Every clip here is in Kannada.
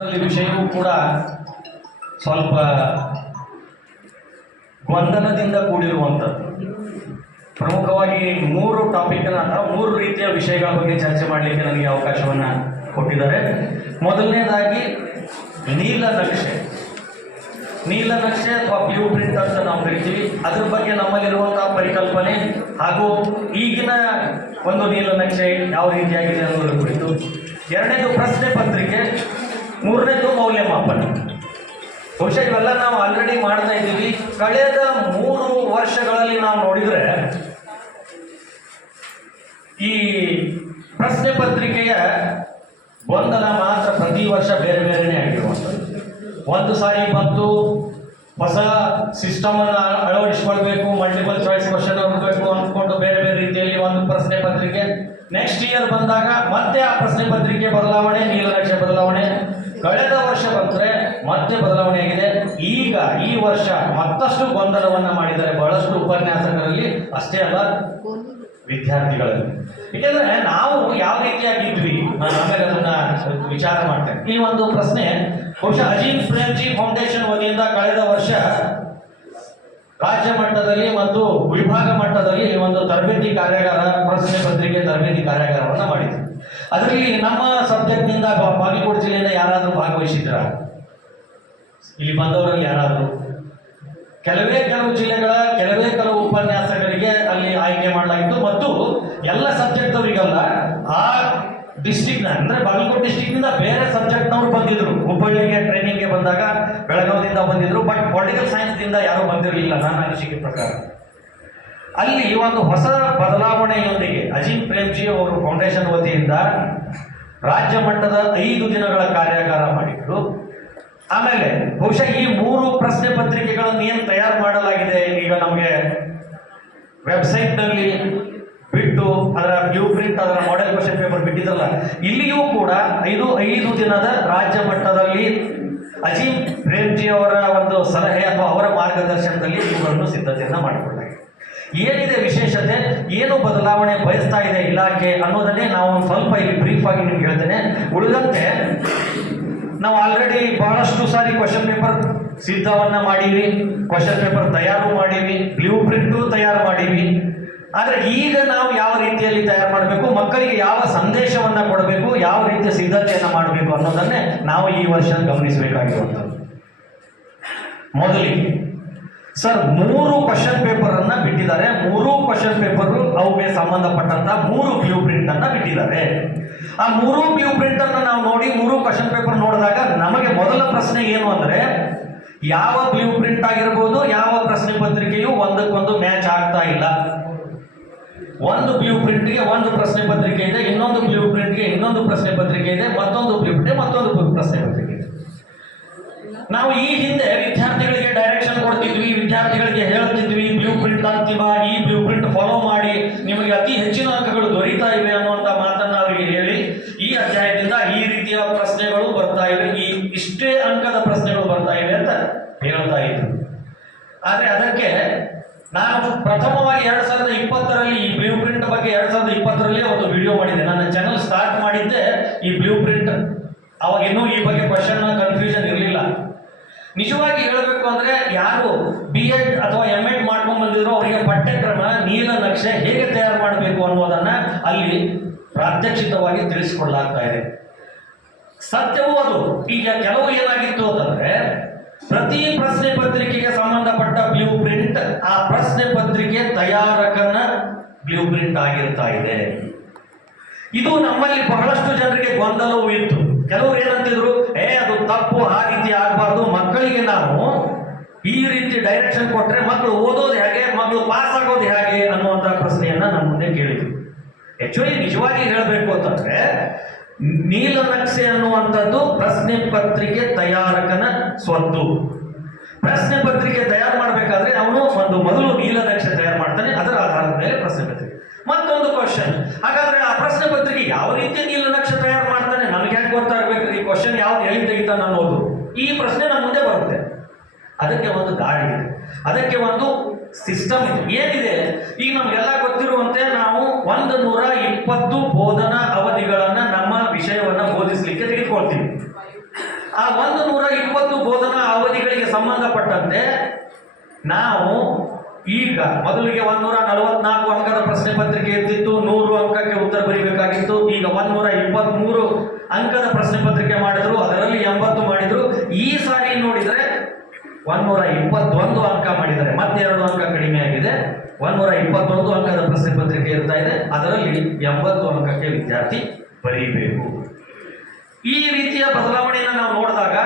ವಿಷಯವೂ ಕೂಡ ಸ್ವಲ್ಪ ಗೊಂದಲದಿಂದ ಕೂಡಿರುವಂಥದ್ದು. ಪ್ರಮುಖವಾಗಿ 3 ಟಾಪಿಕ್ನ ಅಥವಾ 3 ರೀತಿಯ ವಿಷಯಗಳ ಬಗ್ಗೆ ಚರ್ಚೆ ಮಾಡಲಿಕ್ಕೆ ನನಗೆ ಅವಕಾಶವನ್ನು ಕೊಟ್ಟಿದ್ದಾರೆ. ಮೊದಲನೇದಾಗಿ ನೀಲನಕ್ಷೆ ಅಥವಾ ಬ್ಲೂ ಪ್ರಿಂಟ್ ಅಂತ ನಾವು ಕರಿತೀವಿ. ಅದ್ರ ಬಗ್ಗೆ ನಮ್ಮಲ್ಲಿರುವಂತಹ ಪರಿಕಲ್ಪನೆ ಹಾಗೂ ಈಗಿನ ಒಂದು ನೀಲನಕ್ಷೆ ಯಾವ ರೀತಿಯಾಗಿದೆ ಅನ್ನೋದ್ರ ಕುರಿತು. ಎರಡನೇದು ಪ್ರಶ್ನೆ ಪತ್ರಿಕೆ, ಮೂರನೇದು ಮೌಲ್ಯಮಾಪನ. ಬಹುಶಃ ಇವೆಲ್ಲ ನಾವು ಆಲ್ರೆಡಿ ಮಾಡ್ತಾ ಇದ್ದೀವಿ. ಕಳೆದ 3 ವರ್ಷಗಳಲ್ಲಿ ನಾವು ನೋಡಿದರೆ ಈ ಪ್ರಶ್ನೆ ಪತ್ರಿಕೆಯ ಗೊಂದಲ ಮಾತ್ರ ಪ್ರತಿ ವರ್ಷ ಬೇರೆ ಬೇರೆನೇ ಆಗಿರುವಂಥದ್ದು. ಒಂದು ಸಾರಿ ಬಂತು, ಹೊಸ ಸಿಸ್ಟಮನ್ನು ಅಳವಡಿಸಿಕೊಳ್ಬೇಕು, ಮಲ್ಟಿಪಲ್ ಚಾಯ್ಸ್ ಕ್ವಶನ್ ಹೋಗಬೇಕು ಅಂದ್ಕೊಂಡು ಬೇರೆ ಬೇರೆ ರೀತಿಯಲ್ಲಿ ಒಂದು ಪ್ರಶ್ನೆ ಪತ್ರಿಕೆ. ನೆಕ್ಸ್ಟ್ ಇಯರ್ ಬಂದಾಗ ಮತ್ತೆ ಆ ಪ್ರಶ್ನೆ ಪತ್ರಿಕೆ ಬದಲಾವಣೆ, ನೀಲನಕ್ಷೆ ಬದಲಾವಣೆ. ಕಳೆದ ವರ್ಷ ಬಂದರೆ ಮತ್ತೆ ಬದಲಾವಣೆ ಆಗಿದೆ. ಈಗ ಈ ವರ್ಷ ಮತ್ತಷ್ಟು ಗೊಂದಲವನ್ನು ಮಾಡಿದ್ದಾರೆ ಬಹಳಷ್ಟು ಉಪನ್ಯಾಸಕರಲ್ಲಿ, ಅಷ್ಟೇ ಅಲ್ಲ ವಿದ್ಯಾರ್ಥಿಗಳಲ್ಲಿ. ಏಕೆಂದರೆ ನಾವು ಯಾವ ರೀತಿಯಾಗಿದ್ವಿ, ನಾನು ಆಮೇಲೆ ಅದನ್ನ ವಿಚಾರ ಮಾಡ್ತೇನೆ. ಈ ಒಂದು ಪ್ರಶ್ನೆ ಬಹುಶಃ ಅಜೀಂ ಪ್ರೇಮ್ಜಿ ಫೌಂಡೇಶನ್ ವತಿಯಿಂದ ಕಳೆದ ವರ್ಷ ರಾಜ್ಯ ಮಟ್ಟದಲ್ಲಿ ಮತ್ತು ವಿಭಾಗ ಮಟ್ಟದಲ್ಲಿ ಒಂದು ತರಬೇತಿ ಕಾರ್ಯಾಗಾರ, ಪ್ರಶ್ನೆ ಪತ್ರಿಕೆ ತರಬೇತಿ ಕಾರ್ಯಾಗಾರವನ್ನು ಮಾಡಿದ್ವಿ. ಅದರಲ್ಲಿ ನಮ್ಮ ಸಬ್ಜೆಕ್ಟ್ನಿಂದ ಬಾಗಲಕೋಟೆ ಜಿಲ್ಲೆಯಿಂದ ಯಾರಾದರೂ ಭಾಗವಹಿಸಿದ್ರ? ಇಲ್ಲಿ ಬಂದವರಲ್ಲಿ ಯಾರಾದರೂ? ಕೆಲವು ಜಿಲ್ಲೆಗಳ ಕೆಲವು ಉಪನ್ಯಾಸಕರಿಗೆ ಅಲ್ಲಿ ಆಯ್ಕೆ ಮಾಡಲಾಗಿತ್ತು ಮತ್ತು ಎಲ್ಲ ಸಬ್ಜೆಕ್ಟ್ ಅವರಿಗಲ್ಲ, ಆ ಡಿಸ್ಟಿಕ್ನ ಅಂದರೆ ಬಾಗಲಕೋಟೆ ಡಿಸ್ಟಿಕ್ನಿಂದ ಬೇರೆ ಸಬ್ಜೆಕ್ಟ್ನವರು ಬಂದಿದ್ರು. ಹುಬ್ಬಳ್ಳಿಗೆ ಟ್ರೈನಿಂಗ್ಗೆ ಬಂದಾಗ ಬೆಳಗಾವಿಯಿಂದ ಬಂದಿದ್ರು. ಬಟ್ ಪೊಲಿಟಿಕಲ್ ಸೈನ್ಸ್ನಿಂದ ಯಾರೂ ಬಂದಿರಲಿಲ್ಲ ನನ್ನ ಅನಿಸಿಕೆ ಪ್ರಕಾರ. ಅಲ್ಲಿ ಒಂದು ಹೊಸ ಬದಲಾವಣೆಯೊಂದಿಗೆ ಅಜೀಂ ಪ್ರೇಮ್ಜಿ ಅವರು ಫೌಂಡೇಶನ್ ವತಿಯಿಂದ ರಾಜ್ಯ ಮಟ್ಟದ 5 ದಿನಗಳ ಕಾರ್ಯಾಗಾರ ಮಾಡಿದ್ರು. ಆಮೇಲೆ ಬಹುಶಃ ಈ 3 ಪ್ರಶ್ನೆ ಪತ್ರಿಕೆಗಳನ್ನು ಏನು ತಯಾರು ಮಾಡಲಾಗಿದೆ, ಈಗ ನಮಗೆ ವೆಬ್ಸೈಟ್ನಲ್ಲಿ ಬಿಟ್ಟು ಅದರ ಬ್ಲೂ ಪ್ರಿಂಟ್, ಅದರ ಮಾಡೆಲ್ ಕ್ವಶನ್ ಪೇಪರ್ ಬಿಟ್ಟಿದ್ರಲ್ಲ, ಇಲ್ಲಿಯೂ ಕೂಡ 5 ದಿನದ ರಾಜ್ಯ ಮಟ್ಟದಲ್ಲಿ ಅಜೀಂ ಪ್ರೇಮ್ಜಿ ಅವರ ಒಂದು ಸಲಹೆ ಅಥವಾ ಅವರ ಮಾರ್ಗದರ್ಶನದಲ್ಲಿ ಇವುಗಳನ್ನು ಸಿದ್ಧತೆಯನ್ನು ಮಾಡಿಕೊಳ್ಳಲಾಗಿದೆ. ಏನಿದೆ ವಿಶೇಷತೆ, ಏನು ಬದಲಾವಣೆ ಬಯಸ್ತಾ ಇದೆ ಇಲಾಖೆ ಅನ್ನೋದನ್ನೇ ನಾವು ಸ್ವಲ್ಪ ಇಲ್ಲಿ ಬ್ರೀಫ್ ಆಗಿ ನಿಮ್ಗೆ ಹೇಳ್ತೇನೆ. ಉಳಿದಂತೆ ನಾವು ಆಲ್ರೆಡಿ ಬಹಳಷ್ಟು ಸಾರಿ ಕ್ವಶನ್ ಪೇಪರ್ ಸಿದ್ಧವನ್ನ ಮಾಡೀವಿ, ಕ್ವಶನ್ ಪೇಪರ್ ತಯಾರು ಮಾಡೀವಿ, ಬ್ಲೂ ಪ್ರಿಂಟು ತಯಾರು ಮಾಡೀವಿ. ಆದರೆ ಈಗ ನಾವು ಯಾವ ರೀತಿಯಲ್ಲಿ ತಯಾರು ಮಾಡಬೇಕು, ಮಕ್ಕಳಿಗೆ ಯಾವ ಸಂದೇಶವನ್ನು ಕೊಡಬೇಕು, ಯಾವ ರೀತಿಯ ಸಿದ್ಧತೆಯನ್ನು ಮಾಡಬೇಕು ಅನ್ನೋದನ್ನೇ ನಾವು ಈ ವರ್ಷ ಗಮನಿಸಬೇಕಾಗಿರುವಂಥದ್ದು. ಮೊದಲಿಗೆ ಸರ್ 3 ಕ್ವಶನ್ ಪೇಪರ್ ಅನ್ನ ಬಿಟ್ಟಿದ್ದಾರೆ. 3 ಕ್ವಶನ್ ಪೇಪರ್ ಅವುಗೆ ಸಂಬಂಧಪಟ್ಟಂತ 3 ಬ್ಲೂ ಪ್ರಿಂಟ್ ಅನ್ನ ಬಿಟ್ಟಿದ್ದಾರೆ. ಆ 3 ಬ್ಲೂ ಪ್ರಿಂಟ್ ಅನ್ನ ನಾವು ನೋಡಿ 3 ಕ್ವಶನ್ ಪೇಪರ್ ನೋಡಿದಾಗ ನಮಗೆ ಮೊದಲ ಪ್ರಶ್ನೆ ಏನು ಅಂದ್ರೆ, ಯಾವ ಬ್ಲೂ ಪ್ರಿಂಟ್ ಆಗಿರ್ಬೋದು, ಯಾವ ಪ್ರಶ್ನೆ ಪತ್ರಿಕೆಯು ಒಂದಕ್ಕೊಂದು ಮ್ಯಾಚ್ ಆಗ್ತಾ ಇಲ್ಲ. ಒಂದು ಬ್ಲೂ ಪ್ರಿಂಟ್ಗೆ ಒಂದು ಪ್ರಶ್ನೆ ಪತ್ರಿಕೆ ಇದೆ, ಇನ್ನೊಂದು ಬ್ಲೂ ಪ್ರಿಂಟ್ಗೆ ಇನ್ನೊಂದು ಪ್ರಶ್ನೆ ಪತ್ರಿಕೆ ಇದೆ, ಮತ್ತೊಂದು ಬ್ಲೂ ಪ್ರಿಂಟ್ ಮತ್ತೊಂದು ಪ್ರಶ್ನೆ ಪತ್ರಿಕೆ ಇದೆ. ನಾವು ಈ ಹಿಂದೆ ವಿದ್ಯಾರ್ಥಿಗಳಿಗೆ ಡೈರೆಕ್ಷನ್ ಕೊಡ್ತಿದ್ವಿ, ವಿದ್ಯಾರ್ಥಿಗಳಿಗೆ ಹೇಳ್ತಿದ್ವಿ, ಬ್ಲೂ ಪ್ರಿಂಟ್ ಅಂತಿಮ, ಈ ಬ್ಲೂ ಪ್ರಿಂಟ್ ಫಾಲೋ ಮಾಡಿ ನಿಮಗೆ ಅತಿ ಹೆಚ್ಚಿನ ಅಂಕಗಳು ದೊರೀತಾ ಇವೆ ಅನ್ನುವಂಥ ಮಾತನ್ನು ಅವರಿಗೆ ಹೇಳಿ, ಈ ಅಧ್ಯಾಯದಿಂದ ಈ ರೀತಿಯ ಪ್ರಶ್ನೆಗಳು ಬರ್ತಾ ಇವೆ, ಇಷ್ಟೇ ಅಂಕದ ಪ್ರಶ್ನೆಗಳು ಬರ್ತಾ ಇವೆ ಅಂತ ಹೇಳ್ತಾ ಇದ್ರು. ಆದರೆ ಅದಕ್ಕೆ ನಾನು ಪ್ರಥಮವಾಗಿ 2020ರಲ್ಲಿ ಈ ಬ್ಲೂ ಪ್ರಿಂಟ್ ಬಗ್ಗೆ 2020ರಲ್ಲಿ ಒಂದು ವಿಡಿಯೋ ಮಾಡಿದ್ದೆ. ನನ್ನ ಚಾನಲ್ ಸ್ಟಾರ್ಟ್ ಮಾಡಿದ್ದೆ ಈ ಬ್ಲೂ ಪ್ರಿಂಟ್. ಅವಾಗ ಇನ್ನೂ ಈ ಬಗ್ಗೆ ಕ್ವಶನ್ ಕನ್ಫ್ಯೂಷನ್ ಇರಲಿಲ್ಲ. ನಿಜವಾಗಿ ಹೇಳಬೇಕು ಅಂದ್ರೆ, ಯಾರು BEd ಅಥವಾ MEd ಮಾಡ್ಕೊಂಡು ಬಂದಿದ್ರು ಅವರಿಗೆ ಪಠ್ಯಕ್ರಮ ನೀಲನಕ್ಷೆ ಹೇಗೆ ತಯಾರು ಮಾಡಬೇಕು ಅನ್ನೋದನ್ನ ಅಲ್ಲಿ ಪ್ರಾತ್ಯಕ್ಷಿತವಾಗಿ ತಿಳಿಸಿಕೊಡಲಾಗ್ತಾ ಇದೆ. ಸತ್ಯವೂ ಅದು. ಈಗ ಕೆಲವು ಏನಾಗಿತ್ತು ಅಂತಂದ್ರೆ, ಪ್ರತಿ ಪ್ರಶ್ನೆ ಪತ್ರಿಕೆಗೆ ಸಂಬಂಧಪಟ್ಟ ಬ್ಲೂ ಪ್ರಿಂಟ್ ಆ ಪ್ರಶ್ನೆ ಪತ್ರಿಕೆ ತಯಾರಕನ ಬ್ಲೂ ಪ್ರಿಂಟ್ ಆಗಿರ್ತಾ ಇದೆ. ಇದು ನಮ್ಮಲ್ಲಿ ಬಹಳಷ್ಟು ಜನರಿಗೆ ಗೊಂದಲವೂ ಇತ್ತು. ಕೆಲವರು ಏನಂತಿದ್ರು, ಅದು ತಪ್ಪು, ಆ ರೀತಿ ಆಗಬಾರ್ದು, ಮಕ್ಕಳಿಗೆ ನಾವು ಈ ರೀತಿ ಡೈರೆಕ್ಷನ್ ಕೊಟ್ಟರೆ ಮಕ್ಕಳು ಓದೋದು ಹೇಗೆ, ಮಕ್ಕಳು ಪಾಸ್ ಆಗೋದು ಹೇಗೆ ಅನ್ನುವಂಥ ಪ್ರಶ್ನೆಯನ್ನ ನಮ್ಮ ಮುಂದೆ ಕೇಳಿದ್ರು. ಆಕ್ಚುಲಿ ನಿಜವಾಗಿ ಹೇಳಬೇಕು ಅಂತಂದ್ರೆ, ನೀಲನಕ್ಷೆ ಅನ್ನುವಂಥದ್ದು ಪ್ರಶ್ನೆ ಪತ್ರಿಕೆ ತಯಾರಕನ ಸ್ವತ್ತು. ಪ್ರಶ್ನೆ ಪತ್ರಿಕೆ ತಯಾರು ಮಾಡಬೇಕಾದ್ರೆ ಅವನು ಮೊದಲು ನೀಲನಕ್ಷೆ ತಯಾರು ಮಾಡ್ತಾನೆ, ಅದರ ಆಧಾರದ ಮೇಲೆ ಪ್ರಶ್ನೆ ಪತ್ರಿಕೆ. ಮತ್ತೊಂದು ಕ್ವಶನ್, ಹಾಗಾದ್ರೆ ಆ ಪ್ರಶ್ನೆ ಪತ್ರಿಕೆ ಯಾವ ರೀತಿ ನೀಲನಕ್ಷೆ ತಯಾರು ಮಾಡ್ತಾನೆ, ನಮ್ಗೆ ಯಾಕೆ ಗೊತ್ತಾಗಬೇಕು ಈ ಕ್ವಶನ್ ಯಾವ್ದು ಎಲ್ಲಿ ತೆಗಿತಾನೆ ಅನ್ನೋದು? ಈ ಪ್ರಶ್ನೆ ನಮ್ಮ ಮುಂದೆ ಬರುತ್ತೆ. ಅದಕ್ಕೆ ಒಂದು ಗಾಡಿ ಇದೆ, ಅದಕ್ಕೆ ಒಂದು ಸಿಸ್ಟಮ್ ಇದೆ. ಏನಿದೆ, ಈಗ ನಮ್ಗೆಲ್ಲ ಗೊತ್ತಿರುವಂತೆ ನಾವು 120 ಬೋಧನಾ ಅವಧಿಗಳನ್ನ ನಮ್ಮ ವಿಷಯವನ್ನ ಬೋಧಿಸಲಿಕ್ಕೆ ತೆಗೆದುಕೊಳ್ತೀವಿ. ಆ 120 ಬೋಧನಾ ಅವಧಿಗಳಿಗೆ ಸಂಬಂಧಪಟ್ಟಂತೆ ನಾವು ಈಗ ಮೊದಲಿಗೆ 144 ಅಂಕದ ಪ್ರಶ್ನೆ ಪತ್ರಿಕೆ ಇರ್ತಿತ್ತು, 100 ಅಂಕಕ್ಕೆ ಉತ್ತರ ಬರೀಬೇಕಾಗಿತ್ತು. ಈಗ 123 ಅಂಕದ ಪ್ರಶ್ನೆ ಪತ್ರಿಕೆ ಮಾಡಿದ್ರು, ಅದರಲ್ಲಿ 80 ಮಾಡಿದ್ರು. ಈ ಸಾರಿ ನೋಡಿದ್ರೆ 121 ಅಂಕ ಮಾಡಿದ್ದಾರೆ, ಮತ್ತೆ 2 ಅಂಕ ಕಡಿಮೆ ಆಗಿದೆ. 121 ಅಂಕದ ಪ್ರಶ್ನೆ ಪತ್ರಿಕೆ ಇರ್ತಾ ಇದೆ, ಅದರಲ್ಲಿ 80 ಅಂಕಕ್ಕೆ ವಿದ್ಯಾರ್ಥಿ ಬರೀಬೇಕು. ಈ ರೀತಿಯ ಬದಲಾವಣೆಯನ್ನು ನಾವು ನೋಡಿದಾಗ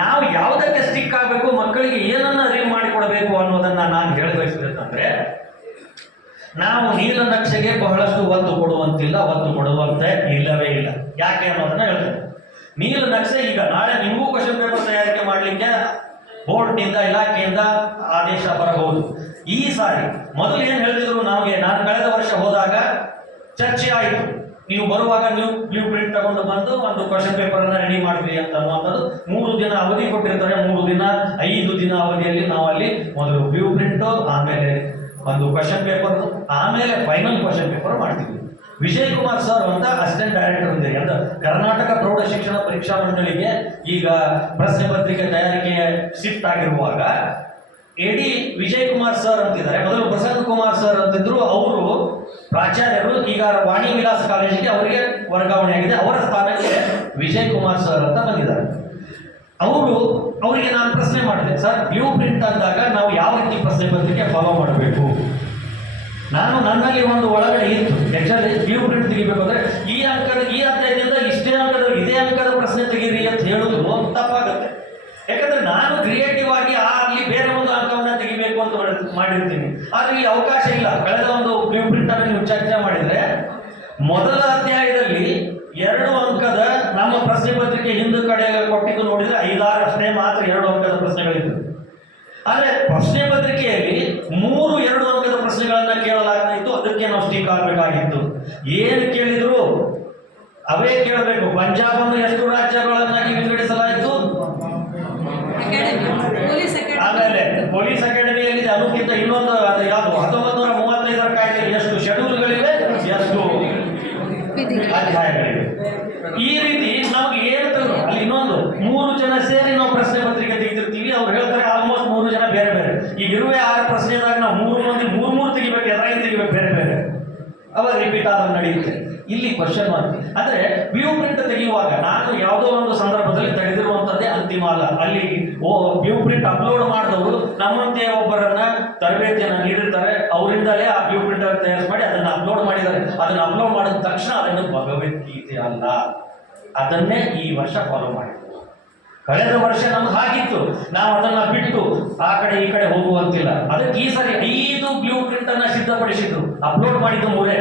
ನಾವು ಯಾವುದಕ್ಕೆ ಸ್ಟಿಕ್ ಆಗಬೇಕು, ಮಕ್ಕಳಿಗೆ ಏನನ್ನ ಅರಿವು ಮಾಡಿಕೊಡಬೇಕು ಅನ್ನೋದನ್ನ ನಾನು ಹೇಳಬಯಸಬೇಕಂದ್ರೆ, ನಾವು ನೀಲನಕ್ಷೆಗೆ ಬಹಳಷ್ಟು ಒತ್ತು ಕೊಡುವಂತಿಲ್ಲ, ಒತ್ತು ಕೊಡುವಂತೆ ಇಲ್ಲವೇ ಇಲ್ಲ. ಯಾಕೆ ಅನ್ನೋದನ್ನ ಹೇಳ್ತೇನೆ. ನೀಲನಕ್ಷೆ ಈಗ ನಾಳೆ ನಿಮಗೂ ಕ್ವಶನ್ ಪೇಪರ್ ತಯಾರಿಕೆ ಮಾಡಲಿಕ್ಕೆ ಬೋರ್ಡ್ನಿಂದ ಇಲಾಖೆಯಿಂದ ಆದೇಶ ಬರಬಹುದು. ಈ ಸಾರಿ ಮೊದಲು ಏನು ಹೇಳ್ತಿದ್ರು ನಮಗೆ, ನಾನು ಕಳೆದ ವರ್ಷ ಹೋದಾಗ ಚರ್ಚೆ ಆಯಿತು, ನೀವು ಬರುವಾಗ ನೀವು ಬ್ಲೂ ಪ್ರಿಂಟ್ ತಗೊಂಡು ಬಂದು ಒಂದು ಕ್ವಶನ್ ಪೇಪರ್ ಅನ್ನ ರೆಡಿ ಮಾಡ್ತೀವಿ ಅಂತ ಅನ್ನುವಂಥದ್ದು. 3 ದಿನ ಅವಧಿ ಕೊಟ್ಟಿರ್ತಾರೆ, 3 ದಿನ 5 ದಿನ ಅವಧಿಯಲ್ಲಿ ನಾವು ಅಲ್ಲಿ ಮೊದಲು ಬ್ಲೂ ಪ್ರಿಂಟ್, ಆಮೇಲೆ ಒಂದು ಕ್ವಶನ್ ಪೇಪರ್, ಆಮೇಲೆ ಫೈನಲ್ ಕ್ವಶನ್ ಪೇಪರ್ ಮಾಡ್ತೀವಿ. ವಿಜಯ್ ಕುಮಾರ್ ಸರ್ ಅಂತ ಅಸಿಸ್ಟೆಂಟ್ ಡೈರೆಕ್ಟರ್ ಇದೆ ಅಂತ ಕರ್ನಾಟಕ ಪ್ರೌಢ ಶಿಕ್ಷಣ ಪರೀಕ್ಷಾ ಮಂಡಳಿಗೆ ಈಗ ಪ್ರಶ್ನೆ ಪತ್ರಿಕೆ ತಯಾರಿಕೆ ಶಿಫ್ಟ್ ಆಗಿರುವಾಗ ಎಡಿ ವಿಜಯ್ ಕುಮಾರ್ ಸರ್ ಅಂತಿದ್ದಾರೆ. ಮೊದಲು ಪ್ರಸನ್ನ ಕುಮಾರ್ ಸರ್ ಅಂತಿದ್ರು, ಅವರು ಪ್ರಾಚಾರ್ಯರು, ಈಗ ವಾಣಿ ವಿಲಾಸ್ ಕಾಲೇಜಿಗೆ ಅವರಿಗೆ ವರ್ಗಾವಣೆ ಆಗಿದೆ. ಅವರ ಸ್ಥಾನಕ್ಕೆ ವಿಜಯ್ ಕುಮಾರ್ ಸರ್ ಅಂತ ಬಂದಿದ್ದಾರೆ. ಅವರಿಗೆ ನಾನು ಪ್ರಶ್ನೆ ಮಾಡಿದೆ, ಸರ್ ಬ್ಲೂ ಪ್ರಿಂಟ್ ಅಂದಾಗ ನಾವು ಯಾವ ರೀತಿ ಪ್ರಶ್ನೆ ಪತ್ರಿಕೆ ಫಾಲೋ ಮಾಡಬೇಕು? ನಾನು ನನ್ನಲ್ಲಿ ಒಂದು ಒಳಗಡೆ ಇತ್ತು, ಆಕ್ಚುಲಿ ಬ್ಲೂ ಪ್ರಿಂಟ್ ತೆಗಿಬೇಕು ಅಂದ್ರೆ ಈ ಅಧ್ಯಾಯದಿಂದ ಇಷ್ಟೇ ಅಂಕದ ಇದೇ ಅಂಕದ ಪ್ರಶ್ನೆ ತೆಗೀರಿ ಅಂತ ಹೇಳುವುದು ತಪ್ಪಾಗುತ್ತೆ. ಯಾಕಂದ್ರೆ ನಾನು ಕ್ರಿಯೇಟಿವ್ ಆಗಿ ಅಲ್ಲಿ ಬೇರೆ ಒಂದು ಅಂಕವನ್ನ ತೆಗಿಬೇಕು ಅಂತ ಮಾಡಿರ್ತೀನಿ, ಆದ್ರೆ ಈ ಅವಕಾಶ ಇಲ್ಲ. ಕಳೆದ ಒಂದು ಬ್ಲೂ ಪ್ರಿಂಟ್ ಅನ್ನು ನೀವು ಚರ್ಚೆ ಮಾಡಿದ್ರೆ ಮೊದಲ ಅಧ್ಯಾಯದಲ್ಲಿ 2 ಅಂಕದ ನಮ್ಮ ಪ್ರಶ್ನೆ ಪತ್ರಿಕೆ ಹಿಂದೆ ಕಡೆ ಕೊಟ್ಟಿದ್ದು ನೋಡಿದ್ರೆ 5-6 ಅಷ್ಟೇ ಮಾತ್ರ 2 ಅಂಕದ ಪ್ರಶ್ನೆಗಳಿತ್ತು. ಆದ್ರೆ ಪ್ರಶ್ನೆ ಪತ್ರಿಕೆಯಲ್ಲಿ 2 ಅಂಕದ ಪ್ರಶ್ನೆಗಳನ್ನ ಕೇಳಲಾಗ್ತಿತ್ತು, ಅದಕ್ಕೆ ನಾವು ಸ್ಟಿಕ್ ಆಗಬೇಕಾಗಿತ್ತು. ಏನು ಕೇಳಿದ್ರು ಅವೇ ಕೇಳಬೇಕು. ಪಂಜಾಬ್ ಅನ್ನು ಎಷ್ಟು ರಾಜ್ಯಗಳನ್ನಾಗಿ ವಿಂಗಡಿಸಲಾಯಿತು? ಆಮೇಲೆ ಪೊಲೀಸ್ ಅಕಾಡೆಮಿಯಲ್ಲಿ ಅದಕ್ಕಿಂತ ಇನ್ನೊಂದು ಯಾವುದು 1935 ಕಾಯ್ದೆ ಎಷ್ಟು ಶೆಡ್ಯೂಲ್ಗಳಿವೆ, ಎಷ್ಟು ಅಧ್ಯಾಯಗಳಿವೆ. ಈ ರೀತಿ ನಮ್ಗೆ ಏನು ಅಲ್ಲಿ ಇನ್ನೊಂದು 3 ಜನ ಸೇರಿ ನಾವು ಪ್ರಶ್ನೆ ಪತ್ರಿಕೆ ತೆಗೆದಿರ್ತೀವಿ. ಅವ್ರು ಹೇಳ್ತಾರೆ ಆಲ್ಮೋಸ್ಟ್ 3 ಜನ ಬೇರೆ ಬೇರೆ. ಈಗ ಇರುವ 6 ಪ್ರಶ್ನೆದಾಗ ನಾವು 3 ಮಂದಿ 3 ತೆಗಿಬೇಕು, ಎದುರಾಗಿ ತೆಗಿಬೇಕು ಬೇರೆ ಬೇರೆ, ಅವಾಗ ರಿಪೀಟ್ ಆದಾಗ ನಡೆಯುತ್ತೆ. ಇಲ್ಲಿ ಕ್ವಶನ್ ಮಾರ್ಕ್ ಅಂದ್ರೆ ವ್ಯೂ ಪ್ರಿಂಟ್ ತೆಗೆಯುವಾಗ ನಾನು ಯಾವುದೋ ಒಂದು ಸಂದರ್ಭದಲ್ಲಿ ತೆಗೆದಿರುವಂತದ್ದೇ ಅಂತಿಮ ಅಲ್ಲ. ಅಲ್ಲಿ ವ್ಯೂ ಪ್ರಿಂಟ್ ಅಪ್ಲೋಡ್ ಮಾಡಿದವರು ನಮ್ಮಂತೆ ಒಬ್ಬರನ್ನ ತರಬೇತಿಯನ್ನು ನೀಡಿರ್ತಾರೆ, ಅವರಿಂದಲೇ ಆ ವ್ಯೂ ಪ್ರಿಂಟ್ ತಯಾರು ಮಾಡಿ ಅದನ್ನ ಅಪ್ಲೋಡ್ ಮಾಡಿದ್ದಾರೆ. ಅದನ್ನ ಅಪ್ಲೋಡ್ ಮಾಡಿದ ತಕ್ಷಣ ಅದನ್ನು ಭಗವದ್ಗೀತೆ ಅಲ್ಲ, ಅದನ್ನೇ ಈ ವರ್ಷ ಫಾಲೋ ಮಾಡಿದ್ರು. ಕಳೆದ ವರ್ಷ ನಮ್ಗೆ ಹಾಗಿತ್ತು, ನಾವು ಅದನ್ನ ಬಿಟ್ಟು ಆ ಕಡೆ ಈ ಕಡೆ ಹೋಗುವಂತಿಲ್ಲ. ಅದಕ್ಕೆ ಈ ಸಾರಿ 5 ಬ್ಲೂ ಪ್ರಿಂಟ್ ಅನ್ನ ಸಿದ್ಧಪಡಿಸಿದ್ರು. ಅಪ್ಲೋಡ್ ಮಾಡಿದ್ದು 3.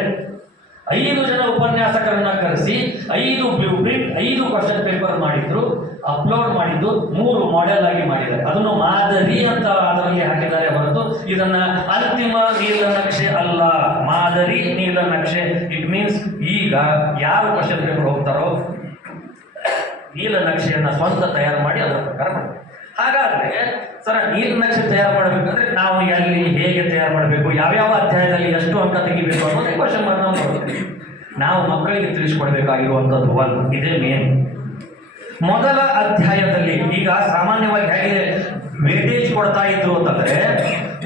5 ಜನ ಉಪನ್ಯಾಸಕರನ್ನ ಕರೆಸಿ 5 ಬ್ಲೂ ಪ್ರಿಂಟ್ 5 ಕ್ವಶನ್ ಪೇಪರ್ ಮಾಡಿದ್ರು. ಅಪ್ಲೋಡ್ ಮಾಡಿದ್ದು 3 ಮಾಡೆಲ್ ಆಗಿ ಮಾಡಿದ್ದಾರೆ. ಅದನ್ನು ಮಾದರಿ ಅಂತ ಅದರಲ್ಲಿ ಹಾಕಿದ್ದಾರೆ ಹೊರತು ಇದನ್ನ ಅಂತಿಮ ನೀಲನಕ್ಷೆ ಅಲ್ಲ. ಮಾದರಿ ನೀಲನಕ್ಷೆ ಇಟ್ ಮೀನ್ಸ್ ಈಗ ಯಾರು ಕ್ವಶನ್ ಪೇಪರ್ ಹೋಗ್ತಾರೋ ನೀಲನಕ್ಷೆಯನ್ನ ಸ್ವಂತ ತಯಾರು ಮಾಡಿ ಅದರ ಪ್ರಕಾರ ಮಾಡಬೇಕು. ಹಾಗಾದ್ರೆ ಸರ್ ನೀಲನಕ್ಷೆ ತಯಾರು ಮಾಡಬೇಕಂದ್ರೆ ನಾವು ಎಲ್ಲಿ ಹೇಗೆ ತಯಾರು ಮಾಡಬೇಕು, ಯಾವ್ಯಾವ ಅಧ್ಯಾಯದಲ್ಲಿ ಎಷ್ಟು ಅಂಕ ತೆಗಿಬೇಕು ಅನ್ನೋದೇ ಕ್ವಶನ್ ಮಾರ್ಕ್ ನಾವು ನೋಡ್ತೀವಿ. ನಾವು ಮಕ್ಕಳಿಗೆ ತಿಳಿಸ್ಕೊಡ್ಬೇಕಾಗಿರುವಂಥದ್ದು ಒಂದು ಇದೇ ಮೇನ್. ಮೊದಲ ಅಧ್ಯಾಯದಲ್ಲಿ ಈಗ ಸಾಮಾನ್ಯವಾಗಿ ಹೇಗೆ ವೇಟೇಜ್ ಕೊಡ್ತಾ ಇದ್ರು ಅಂತಂದ್ರೆ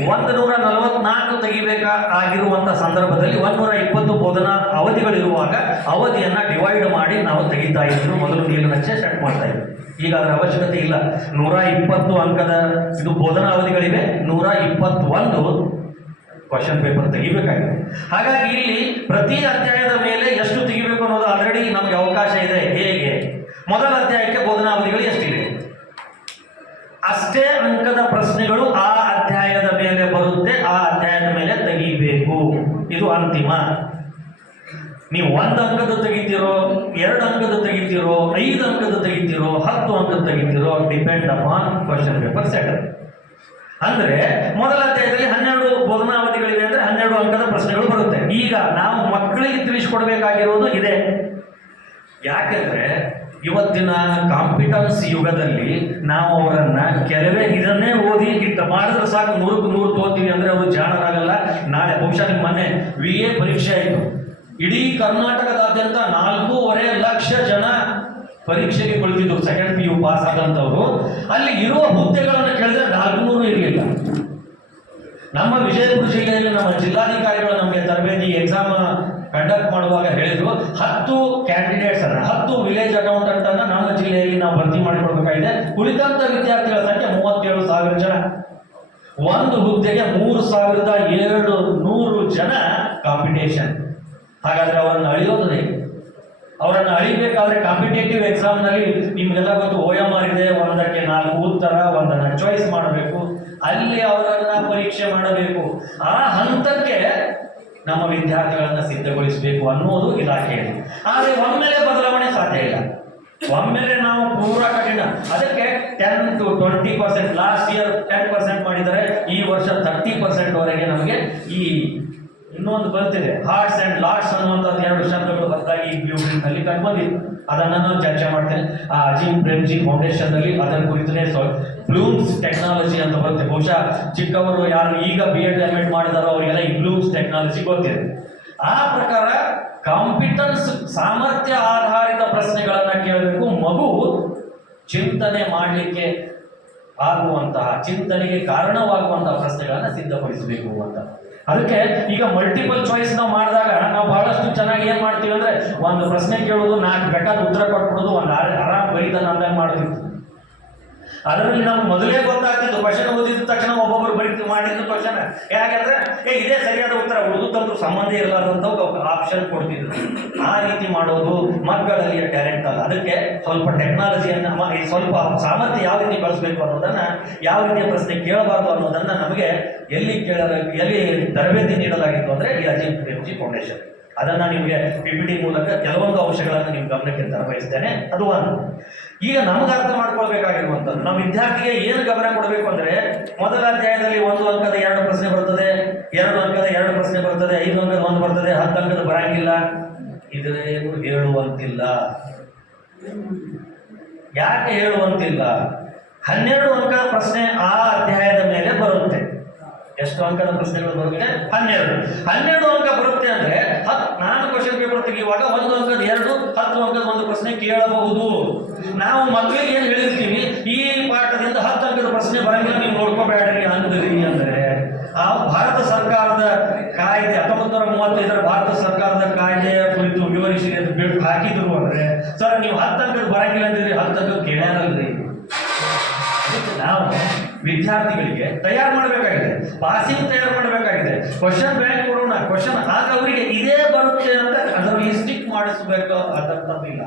144 ತೆಗಿಬೇಕಾಗಿರುವಂತ ಸಂದರ್ಭದಲ್ಲಿ 120 ಬೋಧನಾ ಅವಧಿಗಳಿರುವಾಗ ಅವಧಿಯನ್ನ ಡಿವೈಡ್ ಮಾಡಿ ನಾವು ತೆಗಿತಾ ಇದ್ರು. ಮೊದಲು ನೀಲನಕ್ಷೆ ಸೆಟ್ ಮಾಡ್ತಾ ಇದ್ರು. ಈಗ ಅದರ ಅವಶ್ಯಕತೆ ಇಲ್ಲ. 120 ಅಂಕದ ಇದು ಬೋಧನಾ ಅವಧಿಗಳಿವೆ, 121 ಕ್ವಶನ್ ಪೇಪರ್ ತೆಗಿಬೇಕಾಗಿದೆ. ಹಾಗಾಗಿ ಇಲ್ಲಿ ಪ್ರತಿ ಅಧ್ಯಾಯದ ಮೇಲೆ ಎಷ್ಟು ತೆಗಿಬೇಕು ಅನ್ನೋದು ಆಲ್ರೆಡಿ ನಮಗೆ ಅವಕಾಶ ಇದೆ. ಹೇಗೆ? ಮೊದಲ ಅಧ್ಯಾಯಕ್ಕೆ ಬೋಧನಾ ಅವಧಿಗಳು ಎಷ್ಟಿದೆ ಅಷ್ಟೇ ಅಂಕದ ಪ್ರಶ್ನೆಗಳು ಆ ಅಧ್ಯಾಯದ ಮೇಲೆ ಬರುತ್ತೆ, ಆ ಅಧ್ಯಾಯದ ಮೇಲೆ ತೆಗಿಬೇಕು. ಇದು ಅಂತಿಮ. ನೀವು 1 ಅಂಕದ ತೆಗಿತೀರೋ, 2 ಅಂಕದ ತೆಗಿತೀರೋ, 5 ಅಂಕದ ತೆಗಿತೀರೋ, 10 ಅಂಕದ ತೆಗಿತೀರೋ, depend upon question paper set. ಅಂದ್ರೆ ಮೊದಲ ಅಧ್ಯಾಯದಲ್ಲಿ 12 ಬೋಧನಾ ಅವಧಿಗಳಿವೆ ಅಂದ್ರೆ 12 ಅಂಕದ ಪ್ರಶ್ನೆಗಳು ಬರುತ್ತೆ. ಈಗ ನಾವು ಮಕ್ಕಳಿಗೆ ತಿಳಿಸ್ಕೊಡ್ಬೇಕಾಗಿರೋದು ಇದೆ. ಯಾಕೆಂದ್ರೆ ಇವತ್ತಿನ ಕಾಂಪಿಟನ್ಸ್ ಯುಗದಲ್ಲಿ ನಾವು ಅವರನ್ನ ಕೆಲವೇ ಇದನ್ನೇ ಓದಿ ಇಟ್ಟ ಮಾಡಿದ್ರೆ ಸಾಕು 100ಕ್ಕೆ 100 ತೋತೀವಿ ಅಂದ್ರೆ ಅವರು ಜಾಣರಾಗಲ್ಲ. ನಾಳೆ ಬಹುಶಃ ನಿಮ್ಮ ಮೊನ್ನೆ VA ಪರೀಕ್ಷೆ ಆಯಿತು. ಇಡೀ ಕರ್ನಾಟಕದಾದ್ಯಂತ 4.5 ಲಕ್ಷ ಜನ ಪರೀಕ್ಷೆಗೆ ಕುಳಿತಿದ್ರು, ಸೆಕೆಂಡ್ PU ಪಾಸ್ ಆದಂತವರು. ಅಲ್ಲಿ ಇರುವ ಹುದ್ದೆಗಳನ್ನು ಕೇಳಿದ್ರೆ 400 ಇರಲಿಲ್ಲ. ನಮ್ಮ ವಿಜಯಪುರ ಜಿಲ್ಲೆಯಲ್ಲಿ ನಮ್ಮ ಜಿಲ್ಲಾಧಿಕಾರಿಗಳು ನಮಗೆ ತರಬೇತಿ ಎಕ್ಸಾಮ್ ಕಂಡಕ್ಟ್ ಮಾಡುವಾಗ ಹೇಳಿದ್ರು, 10 ಕ್ಯಾಂಡಿಡೇಟ್ಸ್ ಅನ್ನ 10 ವಿಲೇಜ್ ಅಕೌಂಟೆಂಟ್ ಅನ್ನ ನಮ್ಮ ಜಿಲ್ಲೆಯಲ್ಲಿ ನಾವು ಭರ್ತಿ ಮಾಡಿಕೊಡ್ಬೇಕಾಗಿದೆ. ಉಳಿದಂತ ವಿದ್ಯಾರ್ಥಿಗಳ ಸಂಖ್ಯೆ 37,000 ಜನ. ಒಂದು ಹುದ್ದೆಗೆ 3,700 ಜನ ಕಾಂಪಿಟೇಷನ್. ಹಾಗಾದ್ರೆ ಅವರನ್ನು ಅಳಿಯೋದು ಹೇಗೆ? ಅವರನ್ನು ಅಳಿಬೇಕಾದ್ರೆ ಕಾಂಪಿಟೇಟಿವ್ ಎಕ್ಸಾಮ್ ನಲ್ಲಿ ನಿಮ್ಗೆಲ್ಲ ಗೊತ್ತು, OMR ಇದೆ, ಒಂದಕ್ಕೆ 4 ಉತ್ತರ, ಒಂದನ್ನ ಚಾಯ್ಸ್ ಮಾಡಬೇಕು, ಅಲ್ಲಿ ಅವರನ್ನ ಪರೀಕ್ಷೆ ಮಾಡಬೇಕು. ಆ ಹಂತಕ್ಕೆ ನಮ್ಮ ವಿದ್ಯಾರ್ಥಿಗಳನ್ನ ಸಿದ್ಧಗೊಳಿಸಬೇಕು ಅನ್ನೋದು ಇಲಾಖೆಯಲ್ಲಿ. ಆದರೆ ಒಮ್ಮೆಲೆ ಬದಲಾವಣೆ ಸಾಧ್ಯ ಇಲ್ಲ. ಒಮ್ಮೆಲೆ ನಾವು ಪೂರಾ ಕಠಿಣ. ಅದಕ್ಕೆ 10 to 20%, ಲಾಸ್ಟ್ ಇಯರ್ 10% ಮಾಡಿದರೆ ಈ ವರ್ಷ 30% ವರೆಗೆ ನಮಗೆ ಈ ಇನ್ನೊಂದು ಬಂತಿದೆ, ಹಾರ್ಟ್ಸ್ ಅಂಡ್ ಲಾಟ್ಸ್ ಅನ್ನುವಂಥದ್ದು 2 ಶಬ್ದಗಳು ಹೊಸದಾಗಿ ಈ ಬ್ಲೂ ಪ್ರಿಂಟ್ ನಲ್ಲಿ ಕಂಡು ಬಂದಿದೆ. ಅದನ್ನು ನಾನು ಚರ್ಚೆ ಮಾಡ್ತೇನೆ. ಆ ಅಜೀಂ ಪ್ರೇಮ್ಜಿ ಫೌಂಡೇಶನ್ ನಲ್ಲಿ ಅದರ ಕುರಿತೇ ಬ್ಲೂಮ್ಸ್ ಟೆಕ್ನಾಲಜಿ ಅಂತ ಬರುತ್ತೆ. ಬಹುಶಃ ಚಿಕ್ಕವರು ಯಾರು ಈಗ B.Ed M.Ed ಮಾಡಿದಾರೋ ಅವರಿಗೆಲ್ಲ ಈ ಬ್ಲೂಮ್ಸ್ ಟೆಕ್ನಾಲಜಿ ಗೊತ್ತಿದೆ. ಆ ಪ್ರಕಾರ ಕಾಂಪಿಟೆನ್ಸ್, ಸಾಮರ್ಥ್ಯ ಆಧಾರಿತ ಪ್ರಶ್ನೆಗಳನ್ನ ಕೇಳಬೇಕು. ಮಗು ಚಿಂತನೆ ಮಾಡಲಿಕ್ಕೆ ಆಗುವಂತಹ, ಚಿಂತನೆಗೆ ಕಾರಣವಾಗುವಂತಹ ಪ್ರಶ್ನೆಗಳನ್ನ ಸಿದ್ಧಪಡಿಸಬೇಕು ಅಂತ. ಅದಕ್ಕೆ ಈಗ ಮಲ್ಟಿಪಲ್ ಚಾಯ್ಸ್ ನಾವು ಮಾಡಿದಾಗ ನಾವು ಬಹಳಷ್ಟು ಚೆನ್ನಾಗಿ ಏನ್ ಮಾಡ್ತೀವಿ ಅಂದ್ರೆ, ಒಂದು ಪ್ರಶ್ನೆ ಕೇಳೋದು, 4 ಬೇಕಾದ ಉತ್ತರ ಕೊಟ್ಬಿಡೋದು, ಒಂದು ಆರಾಮ್ ಬರೀತಾನ ಅಂದಾಗ ಮಾಡ್ತಿತ್ತು. ಅದರಲ್ಲಿ ನಾವು ಮೊದಲೇ ಗೊತ್ತಾಗ್ತಿತ್ತು, ಕ್ವಶನ್ ಓದಿದ ತಕ್ಷಣ ಒಬ್ಬೊಬ್ಬರು ಮಾಡಿದ್ದು ಕ್ವಶನ್ ಯಾಕಂದ್ರೆ ಇದೇ ಸರಿಯಾದ ಉತ್ತರ, ಉಳಿದಂತೂ ಸಂಬಂಧ ಇರಲಾರ್ದಂತ ಆಪ್ಷನ್ ಕೊಡ್ತಿದ್ರು. ಆ ರೀತಿ ಮಾಡೋದು ಮಕ್ಕಳಲ್ಲಿ ಟ್ಯಾಲೆಂಟ್ ಅಲ್ಲ. ಅದಕ್ಕೆ ಸ್ವಲ್ಪ ಟೆಕ್ನಾಲಜಿಯನ್ನ, ಸ್ವಲ್ಪ ಸಾಮರ್ಥ್ಯ ಯಾವ ರೀತಿ ಬಳಸಬೇಕು ಅನ್ನೋದನ್ನ, ಯಾವ ರೀತಿಯ ಪ್ರಶ್ನೆ ಕೇಳಬಾರ್ದು ಅನ್ನೋದನ್ನ ನಮಗೆ ಎಲ್ಲಿ ತರಬೇತಿ ನೀಡಲಾಗಿತ್ತು ಅಂದ್ರೆ ಈ ಅಜೀಂ ಪ್ರೇಮ್ಜಿ ಫೌಂಡೇಶನ್. ಅದನ್ನ ನಿಮಗೆ PPT ಮೂಲಕ ಕೆಲವೊಂದು ಅಂಶಗಳನ್ನು ನಿಮ್ಮ ಗಮನಕ್ಕೆ ತರಬಯಸ್ತೇನೆ. ಅದು ಒಂದು. ಈಗ ನಮ್ಗೆ ಅರ್ಥ ಮಾಡ್ಕೊಳ್ಬೇಕಾಗಿರುವಂಥದ್ದು, ನಮ್ಮ ವಿದ್ಯಾರ್ಥಿಗೆ ಏನು ಗಮನ ಕೊಡಬೇಕು ಅಂದ್ರೆ, ಮೊದಲ ಅಧ್ಯಾಯದಲ್ಲಿ 1 ಅಂಕದ 2 ಪ್ರಶ್ನೆ ಬರ್ತದೆ, 2 ಅಂಕದ 2 ಪ್ರಶ್ನೆ ಬರ್ತದೆ, 5 ಅಂಕದ 1 ಬರ್ತದೆ, 10 ಅಂಕದ ಬರಂಗಿಲ್ಲ. ಇದೇನು ಹೇಳುವಂತಿಲ್ಲ. ಯಾಕೆ ಹೇಳುವಂತಿಲ್ಲ? 12 ಅಂಕದ ಪ್ರಶ್ನೆ ಆ ಅಧ್ಯಾಯದ ಮೇಲೆ ಬರುತ್ತೆ. ಎಷ್ಟು ಅಂಕದ ಪ್ರಶ್ನೆಗಳು ಬರುತ್ತೆ? 12 ಅಂಕ ಬರುತ್ತೆ ಅಂದ್ರೆ 4 ಕ್ವಶನ್ ಪೇಪರ್ ತೆಗೆಯುವಾಗ 1 ಅಂಕದ 2, 10 ಅಂಕದ 1 ಪ್ರಶ್ನೆ ಕೇಳಬಹುದು. ನಾವು ಮಕ್ಕಳಿಗೆ ಏನ್ ಹೇಳಿರ್ತೀವಿ, ಈ ಪಾಠದಿಂದ 10 ಅಂಕದ ಪ್ರಶ್ನೆ ಬರಂಗಿಲ್ಲ, ನೀವು ನೋಡ್ಕೋಬೇಡ್ರಿ ಅಂದ್ರಿ ಅಂದ್ರೆ, ಆ ಭಾರತ ಸರ್ಕಾರದ ಕಾಯ್ದೆ 1935 ಭಾರತ ಸರ್ಕಾರದ ಕಾಯ್ದೆಯ ಕುರಿತು ವಿವರಿಸಿ ಹಾಕಿದ್ರು ಅಂದ್ರೆ, ಸರ್ ನೀವು 10 ಅಂಕದ ಬರಂಗಿಲ್ಲ ಅಂದಿದ್ರಿ, 10 ಅಂಕದ ಕೇಳ್ಯಾರಲ್ರಿ. ನಾವು ವಿದ್ಯಾರ್ಥಿಗಳಿಗೆ ತಯಾರು ಮಾಡಬೇಕಾಗಿದೆ, ಪಾಸಿಂಗ್ ತಯಾರು ಮಾಡಬೇಕಾಗಿದೆ, ಕ್ವಶನ್ ಬ್ಯಾಂಕ್ ಕೊಡೋಣ, ಕ್ವಶನ್ ಆಗ ಅವರಿಗೆ ಇದೇ ಬರುತ್ತೆ ಅಂತ ಅದರಲ್ಲಿ ಸ್ಟಿಕ್ ಮಾಡಿಸಬೇಕು ಅದಂತಂದಿಲ್ಲ.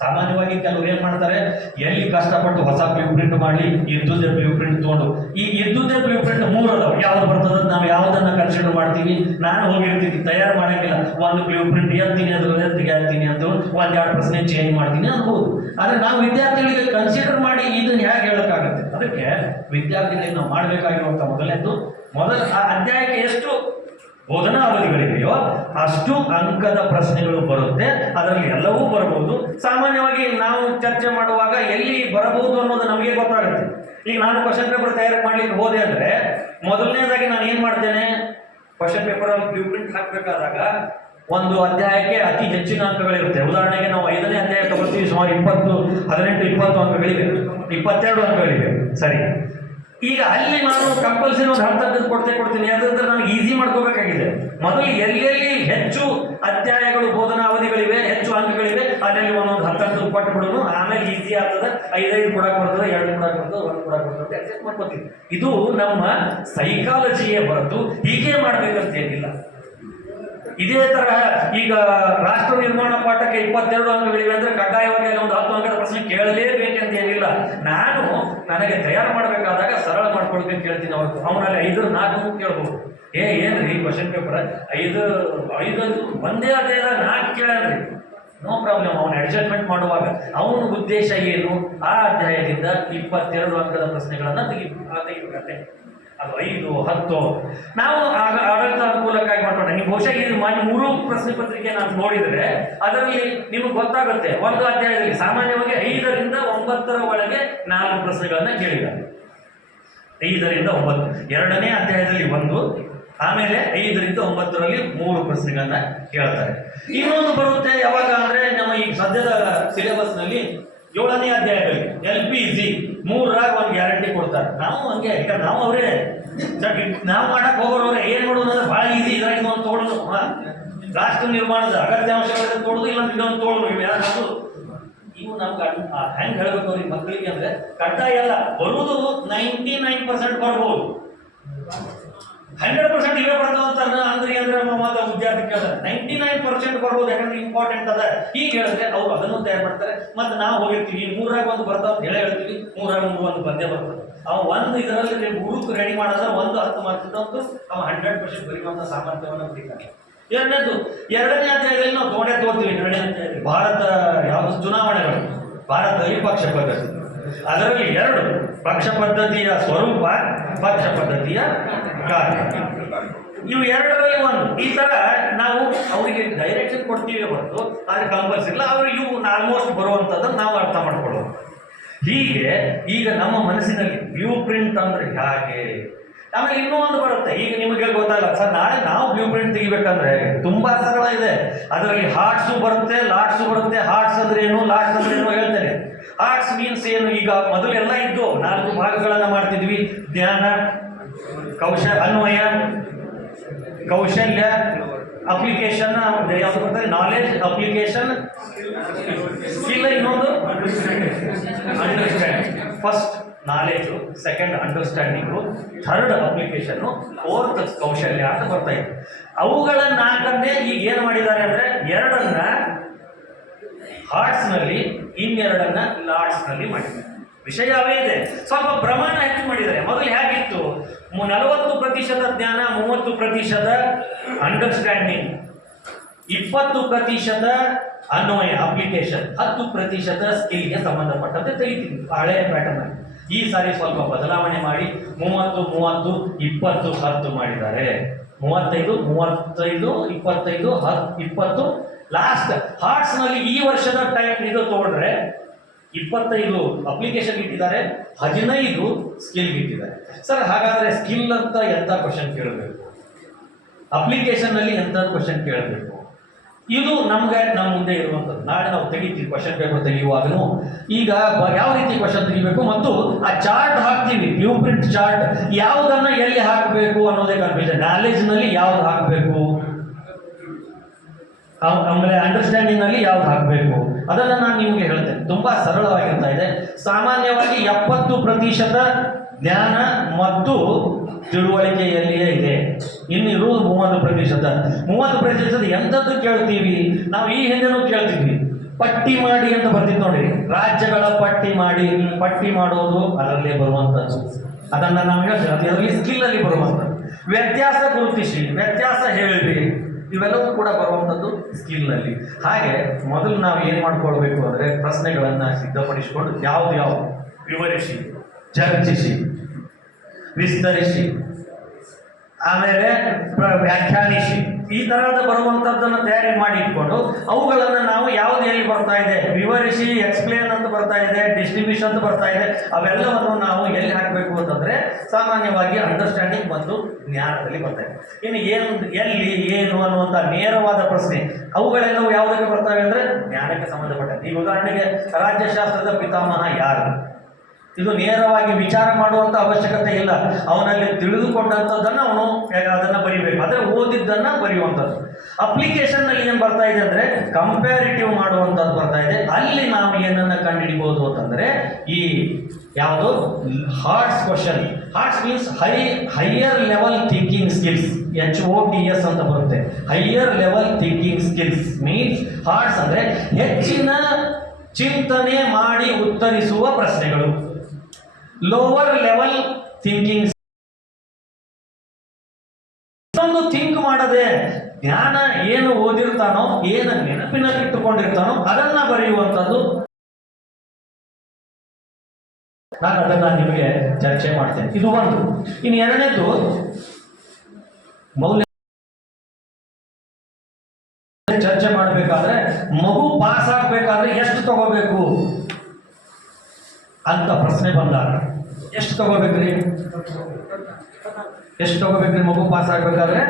ಸಾಮಾನ್ಯವಾಗಿ ಕೆಲವರು ಏನ್ ಮಾಡ್ತಾರೆ, ಎಲ್ಲಿ ಕಷ್ಟಪಟ್ಟು ಹೊಸ ಬ್ಲೂ ಪ್ರಿಂಟ್ ಮಾಡಿ ಇದ್ದುದೇ ಬ್ಲೂ ಪ್ರಿಂಟ್ ತಗೊಂಡು, ಈ ಇದ್ದುದೇ ಬ್ಲೂ ಪ್ರಿಂಟ್ 3 ಅದಾವ, ಯಾವ್ದು ಬರ್ತದ ನಾವು ಯಾವ್ದನ್ನ ಕನ್ಸಿಡರ್ ಮಾಡ್ತೀವಿ. ನಾನು ಹೋಗಿರ್ತೀನಿ, ತಯಾರು ಮಾಡಂಗಿಲ್ಲ, ಒಂದು ಬ್ಲೂ ಪ್ರಿಂಟ್ ಎತ್ತೀನಿ, ಅದ್ರ ತೆಗೆತೀನಿ ಅಂತ 1-2 ಪ್ರಶ್ನೆ ಚೇಂಜ್ ಮಾಡ್ತೀನಿ ಅನ್ಬೋದು. ಆದ್ರೆ ನಾವು ವಿದ್ಯಾರ್ಥಿಗಳಿಗೆ ಕನ್ಸಿಡರ್ ಮಾಡಿ ಇದನ್ನ ಹೇಗೆ ಹೇಳಕ್ಕಾಗುತ್ತೆ? ಅದಕ್ಕೆ ವಿದ್ಯಾರ್ಥಿಗಳಿಗೆ ನಾವು ಮಾಡಬೇಕಾಗಿರುವಂತ ಮೊದಲ ಆ ಅಧ್ಯಾಯಕ್ಕೆ ಎಷ್ಟು ಬೋಧನಾ ಅವಧಿಗಳಿವೆಯೋ ಅಷ್ಟು ಅಂಕದ ಪ್ರಶ್ನೆಗಳು ಬರುತ್ತೆ. ಅದರಲ್ಲಿ ಎಲ್ಲವೂ ಬರಬಹುದು. ಸಾಮಾನ್ಯವಾಗಿ ನಾವು ಚರ್ಚೆ ಮಾಡುವಾಗ ಎಲ್ಲಿ ಬರಬಹುದು ಅನ್ನೋದು ನಮಗೆ ಗೊತ್ತಾಗುತ್ತೆ. ಈಗ ನಾನು ಕ್ವಶನ್ ಪೇಪರ್ ತಯಾರು ಮಾಡ್ಲಿಕ್ಕೆ ಹೋದೆ ಅಂದ್ರೆ, ಮೊದಲನೇದಾಗಿ ನಾನು ಏನ್ ಮಾಡ್ತೇನೆ, ಕ್ವಶನ್ ಪೇಪರ್ ಬ್ಲೂ ಪ್ರಿಂಟ್ ಹಾಕ್ಬೇಕಾದಾಗ ಒಂದು ಅಧ್ಯಾಯಕ್ಕೆ ಅತಿ ಹೆಚ್ಚಿನ ಅಂಕಗಳಿರುತ್ತೆ. ಉದಾಹರಣೆಗೆ ನಾವು 5ನೇ ಅಧ್ಯಾಯ ತಗೊಳ್ತೀವಿ, ಸುಮಾರು 18-20 ಅಂಕಗಳಿವೆ, 22 ಅಂಕಗಳಿವೆ. ಸರಿ, ಈಗ ಅಲ್ಲಿ ನಾನು ಕಂಪಲ್ಸರಿ ಒಂದು 10 ಅಂಕದ ಕೊಡ್ತೀನಿ. ಯಾಕಂದ್ರೆ ನನಗೆ ಈಸಿ ಮಾಡ್ಕೋಬೇಕಾಗಿದೆ. ಮೊದಲು ಎಲ್ಲೆಲ್ಲಿ ಹೆಚ್ಚು ಅಧ್ಯಾಯಗಳು, ಬೋಧನಾ ಅವಧಿಗಳಿವೆ, ಹೆಚ್ಚು ಅಂಕಗಳಿವೆ, ಅಲ್ಲಿ ಒಂದೊಂದು 10 ಅಂಕದ ಕೊಟ್ಟು ಬಿಡೋನು. ಆಮೇಲೆ ಈಸಿ ಆಗ್ತದೆ, 5 ಕೊಡಕ್ ಬರ್ತದೆ, 2 ಕೊಡಕ್ ಬರ್ತದೆ, 1 ಕೊಡಕ್ ಬರ್ತದೆ, ಅಡ್ಜಸ್ಟ್ ಮಾಡ್ಕೋತೀವಿ. ಇದು ನಮ್ಮ ಸೈಕಾಲಜಿಯೇ ಹೊರತು ಹೀಗೆ ಮಾಡ್ಬೇಕಂತ ಏನಿಲ್ಲ. ಇದೇ ತರಹ ಈಗ ರಾಷ್ಟ್ರ ನಿರ್ಮಾಣ ಪಾಠಕ್ಕೆ 22 ಅಂಕಗಳಿವೆ ಅಂದ್ರೆ ಕಡ್ಡಾಯವಾಗಿ ಒಂದು 10 ಅಂಕದ ಪ್ರಶ್ನೆ ಕೇಳಲೇಬೇಕಂತ ಏನಿಲ್ಲ. ನನಗೆ ತಯಾರು ಮಾಡಬೇಕಾದಾಗ ಸರಳ ಮಾಡ್ಕೊಳ್ಬೇಕು ಕೇಳ್ತೀನಿ. ಅವನಲ್ಲಿ 5-4 ಕೇಳ್ಬೋದು. ಏನ್ರಿ ಕ್ವಶನ್ ಪೇಪರ್ 5 ಒಂದೇ ಅಧ್ಯಾಯದಾಗ 4 ಕೇಳಲ್ರಿ, ನೋ ಪ್ರಾಬ್ಲಮ್. ಅವನ ಅಡ್ಜಸ್ಟ್ಮೆಂಟ್ ಮಾಡುವಾಗ ಅವನ ಉದ್ದೇಶ ಏನು, ಆ ಅಧ್ಯಾಯದಿಂದ 22 ಅಂಕದ ಪ್ರಶ್ನೆಗಳನ್ನ ತೆಗಿಬೇಕಂತೆ. ಅದು 5-10 ನಾವು ಆಡಳಿತ ಅನುಕೂಲಕ್ಕಾಗಿ ಮಾಡ್ಕೊಂಡ. ನೀವು ಬಹುಶಃ ಇದು 3 ಪ್ರಶ್ನೆ ಪತ್ರಿಕೆ ನಾನು ನೋಡಿದರೆ ಅದರಲ್ಲಿ ನಿಮಗೆ ಗೊತ್ತಾಗುತ್ತೆ. ಒಂದು ಅಧ್ಯಾಯದಲ್ಲಿ ಸಾಮಾನ್ಯವಾಗಿ 5ರಿಂದ 9 ಒಳಗೆ 4 ಪ್ರಶ್ನೆಗಳನ್ನ ಕೇಳಿದ್ದಾರೆ. 5ರಿಂದ 9, 2ನೇ ಅಧ್ಯಾಯದಲ್ಲಿ 1, ಆಮೇಲೆ 5ರಿಂದ 9ರಲ್ಲಿ 3 ಪ್ರಶ್ನೆಗಳನ್ನ ಕೇಳ್ತಾರೆ. ಇನ್ನೊಂದು ಬರುತ್ತೆ ಯಾವಾಗ ಅಂದ್ರೆ, ನಮ್ಮ ಈ ಸದ್ಯದ ಸಿಲೆಬಸ್ ನಲ್ಲಿ 7ನೇ ಅಧ್ಯಾಯದಲ್ಲಿ LPG 3ರಾಗ ಒಂದು ಗ್ಯಾರಂಟಿ ಕೊಡ್ತಾರೆ. ನಾವು ಹಂಗೆ ಯಾಕಂದ್ರೆ ನಾವು ಅವರೇ ನಾವು ಮಾಡಕ್ ಹೋಗೋರವ್ರೆ ಏನ್ ಮಾಡೋದು ಅಂದ್ರೆ ಭಾಳ ಈಸಿ. ಇದ್ರಾಗ ಒಂದು ತೋಡುದು ರಾಷ್ಟ್ರ ನಿರ್ಮಾಣದ ಅಗತ್ಯಾಂಶಗಳನ್ನು ತೋಡುದು, ಇಲ್ಲ ಇನ್ನೊಂದು ತೋಡುದು, ಇವು ಯಾರು ಇವು ನಮ್ಗೆ ಹೆಂಗ್ ಹೇಳ್ಬೇಕು ಅವ್ರಿಗೆ ಮಕ್ಕಳಿಗೆ ಅಂದ್ರೆ ಕಡ್ಡಾಯ ಎಲ್ಲ ಬರುವುದು 99% ಬರ್ಬೋದು, 100% ಇವೇ ಬರ್ತಾವಂತ ಅಂದ್ರೆ ವಿದ್ಯಾರ್ಥಿ ಕೇಳ್ತಾರೆ 99% ಬರ್ಬೋದು, ಯಾಕಂದ್ರೆ ಇಂಪಾರ್ಟೆಂಟ್ ಅದ. ಈಗ ಹೇಳಿದ್ರೆ ಅವ್ರು ಅದನ್ನು ತಯಾರು ಮಾಡ್ತಾರೆ. ಮತ್ತೆ ನಾವು ಹೋಗಿರ್ತೀವಿ 3ರಾಗ ಒಂದು ಬರ್ತಾವ ಅಂತ ಹೇಳ್ತೀವಿ, 3ರಾಗ ಒಂದು ಬಂದೇ ಬರ್ತದೆ. ಅವ ಒಂದು ಇದರಲ್ಲಿ ಹುಡುಕ್ ರೆಡಿ ಮಾಡಿದ್ರೆ 10 ಮಾಡ್ತಿದ್ದಂತೂ ಅವ 100% ಬರೆಯುವಂತ ಸಾಮರ್ಥ್ಯವನ್ನು ಹೊಂದಿದ್ದಾನೆ. ಎರಡನೇ ಅಧ್ಯಾಯದಲ್ಲಿ ನಾವು ತೋರ್ತೀವಿ. ಭಾರತ ಯಾವುದು ಚುನಾವಣೆಗಳು, ಭಾರತದಲ್ಲಿ ಪಕ್ಷ ಪದ್ಧತಿ, ಅದರಲ್ಲಿ 2 ಪಕ್ಷ ಪದ್ಧತಿಯ ಸ್ವರೂಪ, ಪಕ್ಷ ಪದ್ಧತಿಯ ಕಾರ್ಯ. ಇವು 2ರಲ್ಲಿ 1. ಈ ತರ ನಾವು ಅವರಿಗೆ ಡೈರೆಕ್ಷನ್ ಕೊಡ್ತೀವಿ ಹೊರತು ಆದ್ರೆ ಕಂಪಲ್ಸರಿ ಇಲ್ಲ. ಅವ್ರಿಗೆ ಇವು ಆಲ್ಮೋಸ್ಟ್ ಬರುವಂಥದ್ದನ್ನು ನಾವು ಅರ್ಥ ಮಾಡ್ಕೊಳ್ಳೋದು. ಹೀಗೆ ಈಗ ನಮ್ಮ ಮನಸ್ಸಿನಲ್ಲಿ ಬ್ಲೂ ಪ್ರಿಂಟ್ ಅಂದ್ರೆ ಹೇಗೆ. ಆಮೇಲೆ ಇನ್ನೂ ಒಂದು ಬರುತ್ತೆ, ಈಗ ನಿಮಗೆ ಗೊತ್ತಲ್ಲ ಸರ್, ನಾಳೆ ನಾವು ಬ್ಲೂ ಪ್ರಿಂಟ್ ತೆಗಿಬೇಕಂದ್ರೆ ತುಂಬಾ ಸರಳ ಇದೆ. ಅದರಲ್ಲಿ ಹಾರ್ಟ್ಸು ಬರುತ್ತೆ, ಲಾಟ್ಸು ಬರುತ್ತೆ. ಹಾರ್ಟ್ಸ್ ಅಂದ್ರೆ ಏನು, ಲಾಟ್ಸ್ ಅಂದ್ರೆ ಏನು ಹೇಳ್ತೇನೆ. ಹಾರ್ಟ್ಸ್ ಮೀನ್ಸ್ ಏನು, ಈಗ ಮೊದಲೆಲ್ಲ ಇದ್ದು 4 ಭಾಗಗಳನ್ನ ಮಾಡ್ತಿದ್ವಿ: ಜ್ಞಾನ, ಅನ್ವಯ, ಕೌಶಲ್ಯ, ಅಪ್ಲಿಕೇಶನ್, ಯಾವ್ದು ಬರ್ತದೆ, ನಾಲೆಜ್, ಅಪ್ಲಿಕೇಶನ್, ಸ್ಕಿಲ್, ಇನ್ನೊಂದು understanding. First knowledge, second understanding, third application, fourth ಕೌಶಲ್ಯ ಅಂತ ಬರ್ತಾ ಇದೆ. ಅವುಗಳ 4ನ್ನೇ ಈಗ ಏನು ಮಾಡಿದ್ದಾರೆ ಅಂದ್ರೆ 2ನ್ನ ಹಾರ್ಟ್ಸ್ನಲ್ಲಿ, ಇನ್ನೆರಡನ್ನ ಲಾಟ್ಸ್ನಲ್ಲಿ ಮಾಡಿದ್ದಾರೆ. ವಿಷಯವೇ ಇದೆ, ಸ್ವಲ್ಪ ಪ್ರಮಾಣ ಹೆಚ್ಚು ಮಾಡಿದ್ದಾರೆ. ಮೊದಲು ಹೇಗಿತ್ತು, 40% ಜ್ಞಾನ, 30% ಅಂಡರ್ಸ್ಟ್ಯಾಂಡಿಂಗ್, 20% ಅನ್ವಯ ಅಪ್ಲಿಕೇಶನ್, 10% ಸ್ಕಿಲ್ಗೆ ಸಂಬಂಧಪಟ್ಟಂತೆ ತೆಗಿತೀವಿ ಹಳೆಯ ಪ್ಯಾಟರ್ನ್. ಈ ಸಾರಿ ಸ್ವಲ್ಪ ಬದಲಾವಣೆ ಮಾಡಿ 30, 30, 20, 10 ಮಾಡಿದ್ದಾರೆ. 35, 35, 25, 20 ಲಾಸ್ಟ್. ಹಾರ್ಟ್ಸ್ ನಲ್ಲಿ ಈ ವರ್ಷದ ಟೈಮ್ ಇದು ತಗೊಂಡ್ರೆ 25 ಅಪ್ಲಿಕೇಶನ್ ಇಟ್ಟಿದ್ದಾರೆ, 15 ಸ್ಕಿಲ್ ಇಟ್ಟಿದ್ದಾರೆ. ಸರ್ ಹಾಗಾದ್ರೆ ಸ್ಕಿಲ್ ಅಂತ ಎಂತ ಕ್ವಶನ್ ಕೇಳಬೇಕು, ಅಪ್ಲಿಕೇಶನ್ ನಲ್ಲಿ ಎಂತ ಕ್ವಶನ್ ಕೇಳಬೇಕು? ಇದು ನಮ್ಗೆ ನಮ್ಮ ಮುಂದೆ ಇರುವಂಥದ್ದು. ನಾಳೆ ನಾವು ತೆಗಿತೀವಿ ಕ್ವಶನ್ ಪೇಪರ್ ತೆಗೆಯುವಾಗಲೂ ಈಗ ಯಾವ ರೀತಿ ಕ್ವಶನ್ ತೆಗಿಬೇಕು ಮತ್ತು ಆ ಚಾರ್ಟ್ ಹಾಕ್ತೀವಿ, ಬ್ಲೂ ಪ್ರಿಂಟ್ ಚಾರ್ಟ್. ಯಾವುದನ್ನ ಎಲ್ಲಿ ಹಾಕಬೇಕು ಅನ್ನೋದೇ ಕನ್ಫ್ಯೂಷನ್. ನಾಲೆಜ್ ನಲ್ಲಿ ಯಾವ್ದು ಹಾಕಬೇಕು, ಆಮೇಲೆ ಅಂಡರ್ಸ್ಟ್ಯಾಂಡಿಂಗ್ ನಲ್ಲಿ ಯಾವ್ದು ಹಾಕಬೇಕು, ಅದನ್ನ ನಾನು ನಿಮಗೆ ಹೇಳ್ತೇನೆ. ತುಂಬಾ ಸರಳವಾಗಿರ್ತಾ ಇದೆ. ಸಾಮಾನ್ಯವಾಗಿ 70% ಜ್ಞಾನ ಮತ್ತು ತಿಳುವಳಿಕೆಯಲ್ಲಿಯೇ ಇದೆ. ಇನ್ನಿರುವುದು 30%. 30% ಎಂಥದ್ದು ಕೇಳ್ತೀವಿ ನಾವು? ಈ ಹಿಂದೆನೂ ಕೇಳ್ತಿದ್ವಿ, ಪಟ್ಟಿ ಮಾಡಿ ಅಂತ ಬರ್ತಿತ್ತು ನೋಡಿ. ರಾಜ್ಯಗಳ ಪಟ್ಟಿ ಮಾಡಿ, ಪಟ್ಟಿ ಮಾಡೋದು ಅದರಲ್ಲೇ ಬರುವಂಥದ್ದು. ಅದನ್ನ ನಾವು ಹೇಳ್ತೀವಿ, ಅದರಲ್ಲಿ ಸ್ಕಿಲ್ ಅಲ್ಲಿ ಬರುವಂಥದ್ದು. ವ್ಯತ್ಯಾಸ ಗುರುತಿಸಿ, ವ್ಯತ್ಯಾಸ ಹೇಳಿ, ಇವೆಲ್ಲವೂ ಕೂಡ ಬರುವಂಥದ್ದು ಸ್ಕಿಲ್ ನಲ್ಲಿ. ಹಾಗೆ ಮೊದಲು ನಾವು ಏನು ಮಾಡ್ಕೊಳ್ಬೇಕು ಅಂದರೆ ಪ್ರಶ್ನೆಗಳನ್ನು ಸಿದ್ಧಪಡಿಸಿಕೊಂಡು ಯಾವ್ದು ವಿವರಿಸಿ, ಚರ್ಚಿಸಿ, ವಿಸ್ತರಿಸಿ, ಆಮೇಲೆ ವ್ಯಾಖ್ಯಾನಿಸಿ, ಈ ತರಹದ ಬರುವಂಥದ್ದನ್ನು ತಯಾರಿ ಮಾಡಿ ಇಟ್ಕೊಂಡು ಅವುಗಳನ್ನು ನಾವು ಯಾವ್ದು ಎಲ್ಲಿ ಬರ್ತಾ ಇದೆ, ವಿವರಿಸಿ, ಎಕ್ಸ್ಪ್ಲೇನ್ ಅಂತ ಬರ್ತಾ ಇದೆ, ಡಿಸ್ಟ್ರಿಬ್ಯೂಷನ್ ಅಂತ ಬರ್ತಾ ಇದೆ, ಅವೆಲ್ಲವನ್ನು ನಾವು ಎಲ್ಲಿ ಹಾಕಬೇಕು ಅಂತಂದ್ರೆ ಸಾಮಾನ್ಯವಾಗಿ ಅಂಡರ್ಸ್ಟ್ಯಾಂಡಿಂಗ್ ಮತ್ತು ಜ್ಞಾನದಲ್ಲಿ ಬರ್ತಾ ಇದೆ. ಇನ್ನು ಏನು, ಎಲ್ಲಿ, ಏನು ಅನ್ನುವಂಥ ನೇರವಾದ ಪ್ರಶ್ನೆ ಅವುಗಳೆಲ್ಲವೂ ಯಾವುದಕ್ಕೆ ಬರ್ತವೆ ಅಂದ್ರೆ ಜ್ಞಾನಕ್ಕೆ ಸಂಬಂಧಪಟ್ಟಂತೆ. ಈ ಉದಾಹರಣೆಗೆ ರಾಜ್ಯಶಾಸ್ತ್ರದ ಪಿತಾಮಹ ಯಾರು, ಇದು ನೇರವಾಗಿ ವಿಚಾರ ಮಾಡುವಂತ ಅವಶ್ಯಕತೆ ಇಲ್ಲ. ಅವನಲ್ಲಿ ತಿಳಿದುಕೊಂಡಂಥದ್ದನ್ನು ಅವನು ಅದನ್ನ ಬರೀಬೇಕು, ಆದರೆ ಓದಿದ್ದನ್ನ ಬರೆಯುವಂಥದ್ದು. ಅಪ್ಲಿಕೇಶನ್ ನಲ್ಲಿ ಏನ್ ಬರ್ತಾ ಇದೆ ಅಂದ್ರೆ ಕಂಪ್ಯಾರಿಟಿವ್ ಮಾಡುವಂಥದ್ದು ಬರ್ತಾ ಇದೆ. ಅಲ್ಲಿ ನಾವು ಏನನ್ನ ಕಂಡುಹಿಡಿಬಹುದು ಅಂತಂದ್ರೆ ಈ ಯಾವುದು HOTS question. HOTS means higher level thinking skills, HOTS ಅಂತ ಬರುತ್ತೆ. Higher level thinking skills means HOTS ಅಂದ್ರೆ ಹೆಚ್ಚಿನ ಚಿಂತನೆ ಮಾಡಿ ಉತ್ತರಿಸುವ ಪ್ರಶ್ನೆಗಳು. ಲೋವರ್ ಲೆವೆಲ್ ಥಿಂಕಿಂಗ್, ಥಿಂಕ್ ಮಾಡದೆ ಜ್ಞಾನ ಏನು ಓದಿರ್ತಾನೋ, ಏನು ನೆನಪಿನಲ್ಲಿಟ್ಟುಕೊಂಡಿರ್ತಾನೋ ಅದನ್ನ ಬರೆಯುವಂಥದ್ದು. ನಾನು ಅದನ್ನ ನಿಮಗೆ ಚರ್ಚೆ ಮಾಡ್ತೇನೆ. ಇದು ಒಂದು. ಇನ್ನು ಎರಡನೇದು ಮೌಲ್ಯ ಚರ್ಚೆ ಮಾಡಬೇಕಾದ್ರೆ ಮಗು ಪಾಸ್ ಆಗಬೇಕಾದ್ರೆ ಎಷ್ಟು ತಗೋಬೇಕು ಅಂತ ಪ್ರಶ್ನೆ ಬಂದಾಗ ಎಷ್ಟು ತಗೋಬೇಕ್ರಿ? ಎಷ್ಟು ತಗೋಬೇಕ್ರಿ ಮಗು ಪಾಸ್ ಆಗ್ಬೇಕಾದ್ರೆ?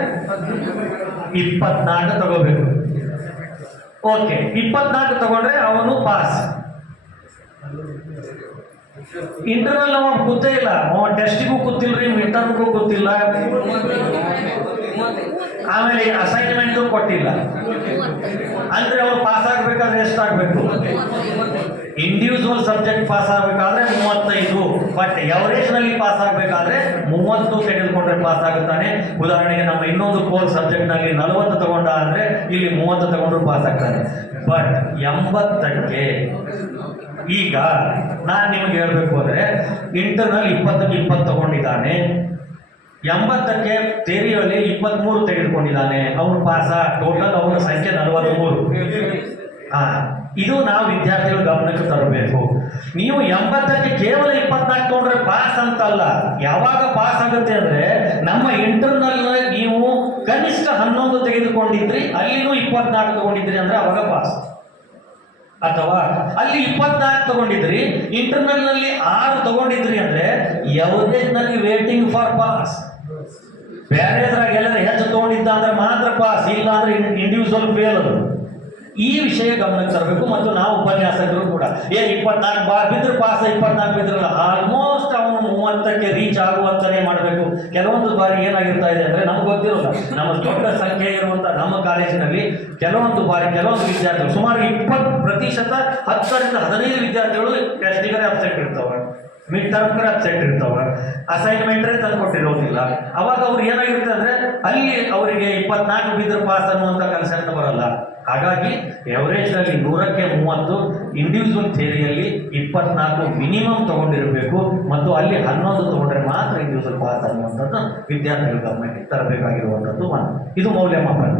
24 ತಗೋಬೇಕು. ಓಕೆ, 24 ತಗೊಂಡ್ರೆ ಅವನು ಪಾಸ್. ಇಂಟರ್ನಲ್ ಅವ ಗೊತ್ತೇ ಇಲ್ಲ, ಅವ ಟೆಸ್ಟಿಗೂ ಗೊತ್ತಿಲ್ರಿ, ಇಂಟರ್ನ್ಗೂ ಗೊತ್ತಿಲ್ಲ, ಆಮೇಲೆ ಅಸೈನ್ಮೆಂಟು ಕೊಟ್ಟಿಲ್ಲ. ಅಂದ್ರೆ ಅವ್ರು ಪಾಸ್ ಆಗ್ಬೇಕಾದ್ರೆ ಎಷ್ಟಾಗಬೇಕು? ಇಂಡಿವಿಜುವಲ್ ಸಬ್ಜೆಕ್ಟ್ ಪಾಸ್ ಆಗಬೇಕಾದ್ರೆ 35, ಬಟ್ ಎವರೇಜ್ ನಲ್ಲಿ ಪಾಸ್ ಆಗಬೇಕಾದ್ರೆ 30 ತೆಗೆದುಕೊಂಡ್ರೆ ಪಾಸ್ ಆಗುತ್ತಾನೆ. ಉದಾಹರಣೆಗೆ ನಮ್ಮ ಇನ್ನೊಂದು ಕೋರ್ ಸಬ್ಜೆಕ್ಟ್ ನಲ್ಲಿ 40 ತಗೊಂಡ ಅಂದ್ರೆ ಇಲ್ಲಿ 30 ತಗೊಂಡ್ರು ಪಾಸ್ ಆಗ್ತಾನೆ. ಬಟ್ 80ಕ್ಕೆ ಈಗ ನಾನು ನಿಮಗೆ ಹೇಳ್ಬೇಕು ಅಂದ್ರೆ ಇಂಟರ್ನಲ್ 20ಕ್ಕೆ 20 ತಗೊಂಡಿದ್ದಾನೆ, 80ಕ್ಕೆ ಥಿಯರಿಯಲ್ಲಿ 23 ತೆಗೆದುಕೊಂಡಿದ್ದಾನೆ, ಅವನು ಪಾಸ. ಟೋಟಲ್ ಅವನ ಸಂಖ್ಯೆ 43. ಇದು ನಾವು ವಿದ್ಯಾರ್ಥಿಗಳು ಗಮನಕ್ಕೆ ತರಬೇಕು. ನೀವು 80ಕ್ಕೆ ಕೇವಲ 24 ತಗೊಂಡ್ರೆ ಪಾಸ್ ಅಂತಲ್ಲ. ಯಾವಾಗ ಪಾಸ್ ಆಗುತ್ತೆ ಅಂದ್ರೆ ನಮ್ಮ ಇಂಟರ್ನಲ್ ನೀವು ಕನಿಷ್ಠ 11 ತೆಗೆದುಕೊಂಡಿದ್ರಿ, ಅಲ್ಲಿನೂ 24 ತಗೊಂಡಿದ್ರಿ ಅಂದ್ರೆ ಅವಾಗ ಪಾಸ್. ಅಥವಾ ಅಲ್ಲಿ 24 ತಗೊಂಡಿದ್ರಿ, ಇಂಟರ್ನಲ್ ನಲ್ಲಿ 6 ತಗೊಂಡಿದ್ರಿ ಅಂದ್ರೆ ಎವರೇಜ್ ನಲ್ಲಿ ವೇಟಿಂಗ್ ಫಾರ್ ಪಾಸ್. ಬೇರೆದ್ರಾಗ ಎಲ್ಲರೂ ಹೆಚ್ಚು ತಗೊಂಡಿದ್ದ ಅಂದ್ರೆ ಮಾತ್ರ ಪಾಸ್, ಇಲ್ಲ ಅಂದ್ರೆ ಇಂಡಿವಿಜುವಲ್ ಫೇಲ್. ಅದು ಈ ವಿಷಯ ಗಮನಕ್ಕೆ ತರಬೇಕು. ಮತ್ತು ನಾವು ಉಪನ್ಯಾಸಕರು ಕೂಡ 24 ಬಿದ್ರೆ ಪಾಸ್, 24 ಬಿದ್ರಲ್ಲ, ಆಲ್ಮೋಸ್ಟ್ ಅವನು 30ಕ್ಕೆ ರೀಚ್ ಆಗುವಂತಾನೆ ಮಾಡಬೇಕು. ಕೆಲವೊಂದು ಬಾರಿ ಏನಾಗಿರ್ತಾ ಇದೆ ಅಂದ್ರೆ ನಮ್ಗೆ ಗೊತ್ತಿರೋಲ್ಲ, ನಮ್ಮ ದೊಡ್ಡ ಸಂಖ್ಯೆ ಇರುವಂತ ನಮ್ಮ ಕಾಲೇಜಿನಲ್ಲಿ ಕೆಲವೊಂದು ವಿದ್ಯಾರ್ಥಿಗಳು ಸುಮಾರು 20%, 10ರಿಂದ 15 ವಿದ್ಯಾರ್ಥಿಗಳು ಟೆಸ್ಟಿಗರೇ ಅಬ್ಸೆಂಟ್ ಇರ್ತಾವೆ, ಮಿಡ್ ಟರ್ಮ್ಗರೇ ಅಬ್ಸೆಂಟ್ ಇರ್ತಾವೆ, ಅಸೈನ್ಮೆಂಟ್ರೇ ತಂದು ಕೊಟ್ಟಿರೋದಿಲ್ಲ. ಅವಾಗ ಅವ್ರು ಏನಾಗಿರುತ್ತೆ ಅಂದ್ರೆ ಅಲ್ಲಿ ಅವರಿಗೆ 24 ಬಿದ್ರೆ ಪಾಸ್ ಅನ್ನುವಂಥ ಕನ್ಸೆಪ್ಟ್ ಬರಲ್ಲ. ಹಾಗಾಗಿ ಎವರೇಜ್ ನಲ್ಲಿ 100ಕ್ಕೆ 30, ಇಂಡಿವಿಜುವಲ್ ಥಿಯರಿಯಲ್ಲಿ 24 ಮಿನಿಮಮ್ ತಗೊಂಡಿರಬೇಕು. ಮತ್ತು ಅಲ್ಲಿ 11 ತಗೊಂಡ್ರೆ ಮಾತ್ರ ಇಂಡಿವಿಜುವಲ್ ಪಾಸ್ ಅನ್ನುವಂಥದ್ದು ವಿದ್ಯಾರ್ಥಿಗಳ ಗಮನಕ್ಕೆ ತರಬೇಕಾಗಿರುವಂಥದ್ದು ಒಂದು. ಇದು ಮೌಲ್ಯಮಾಪನ.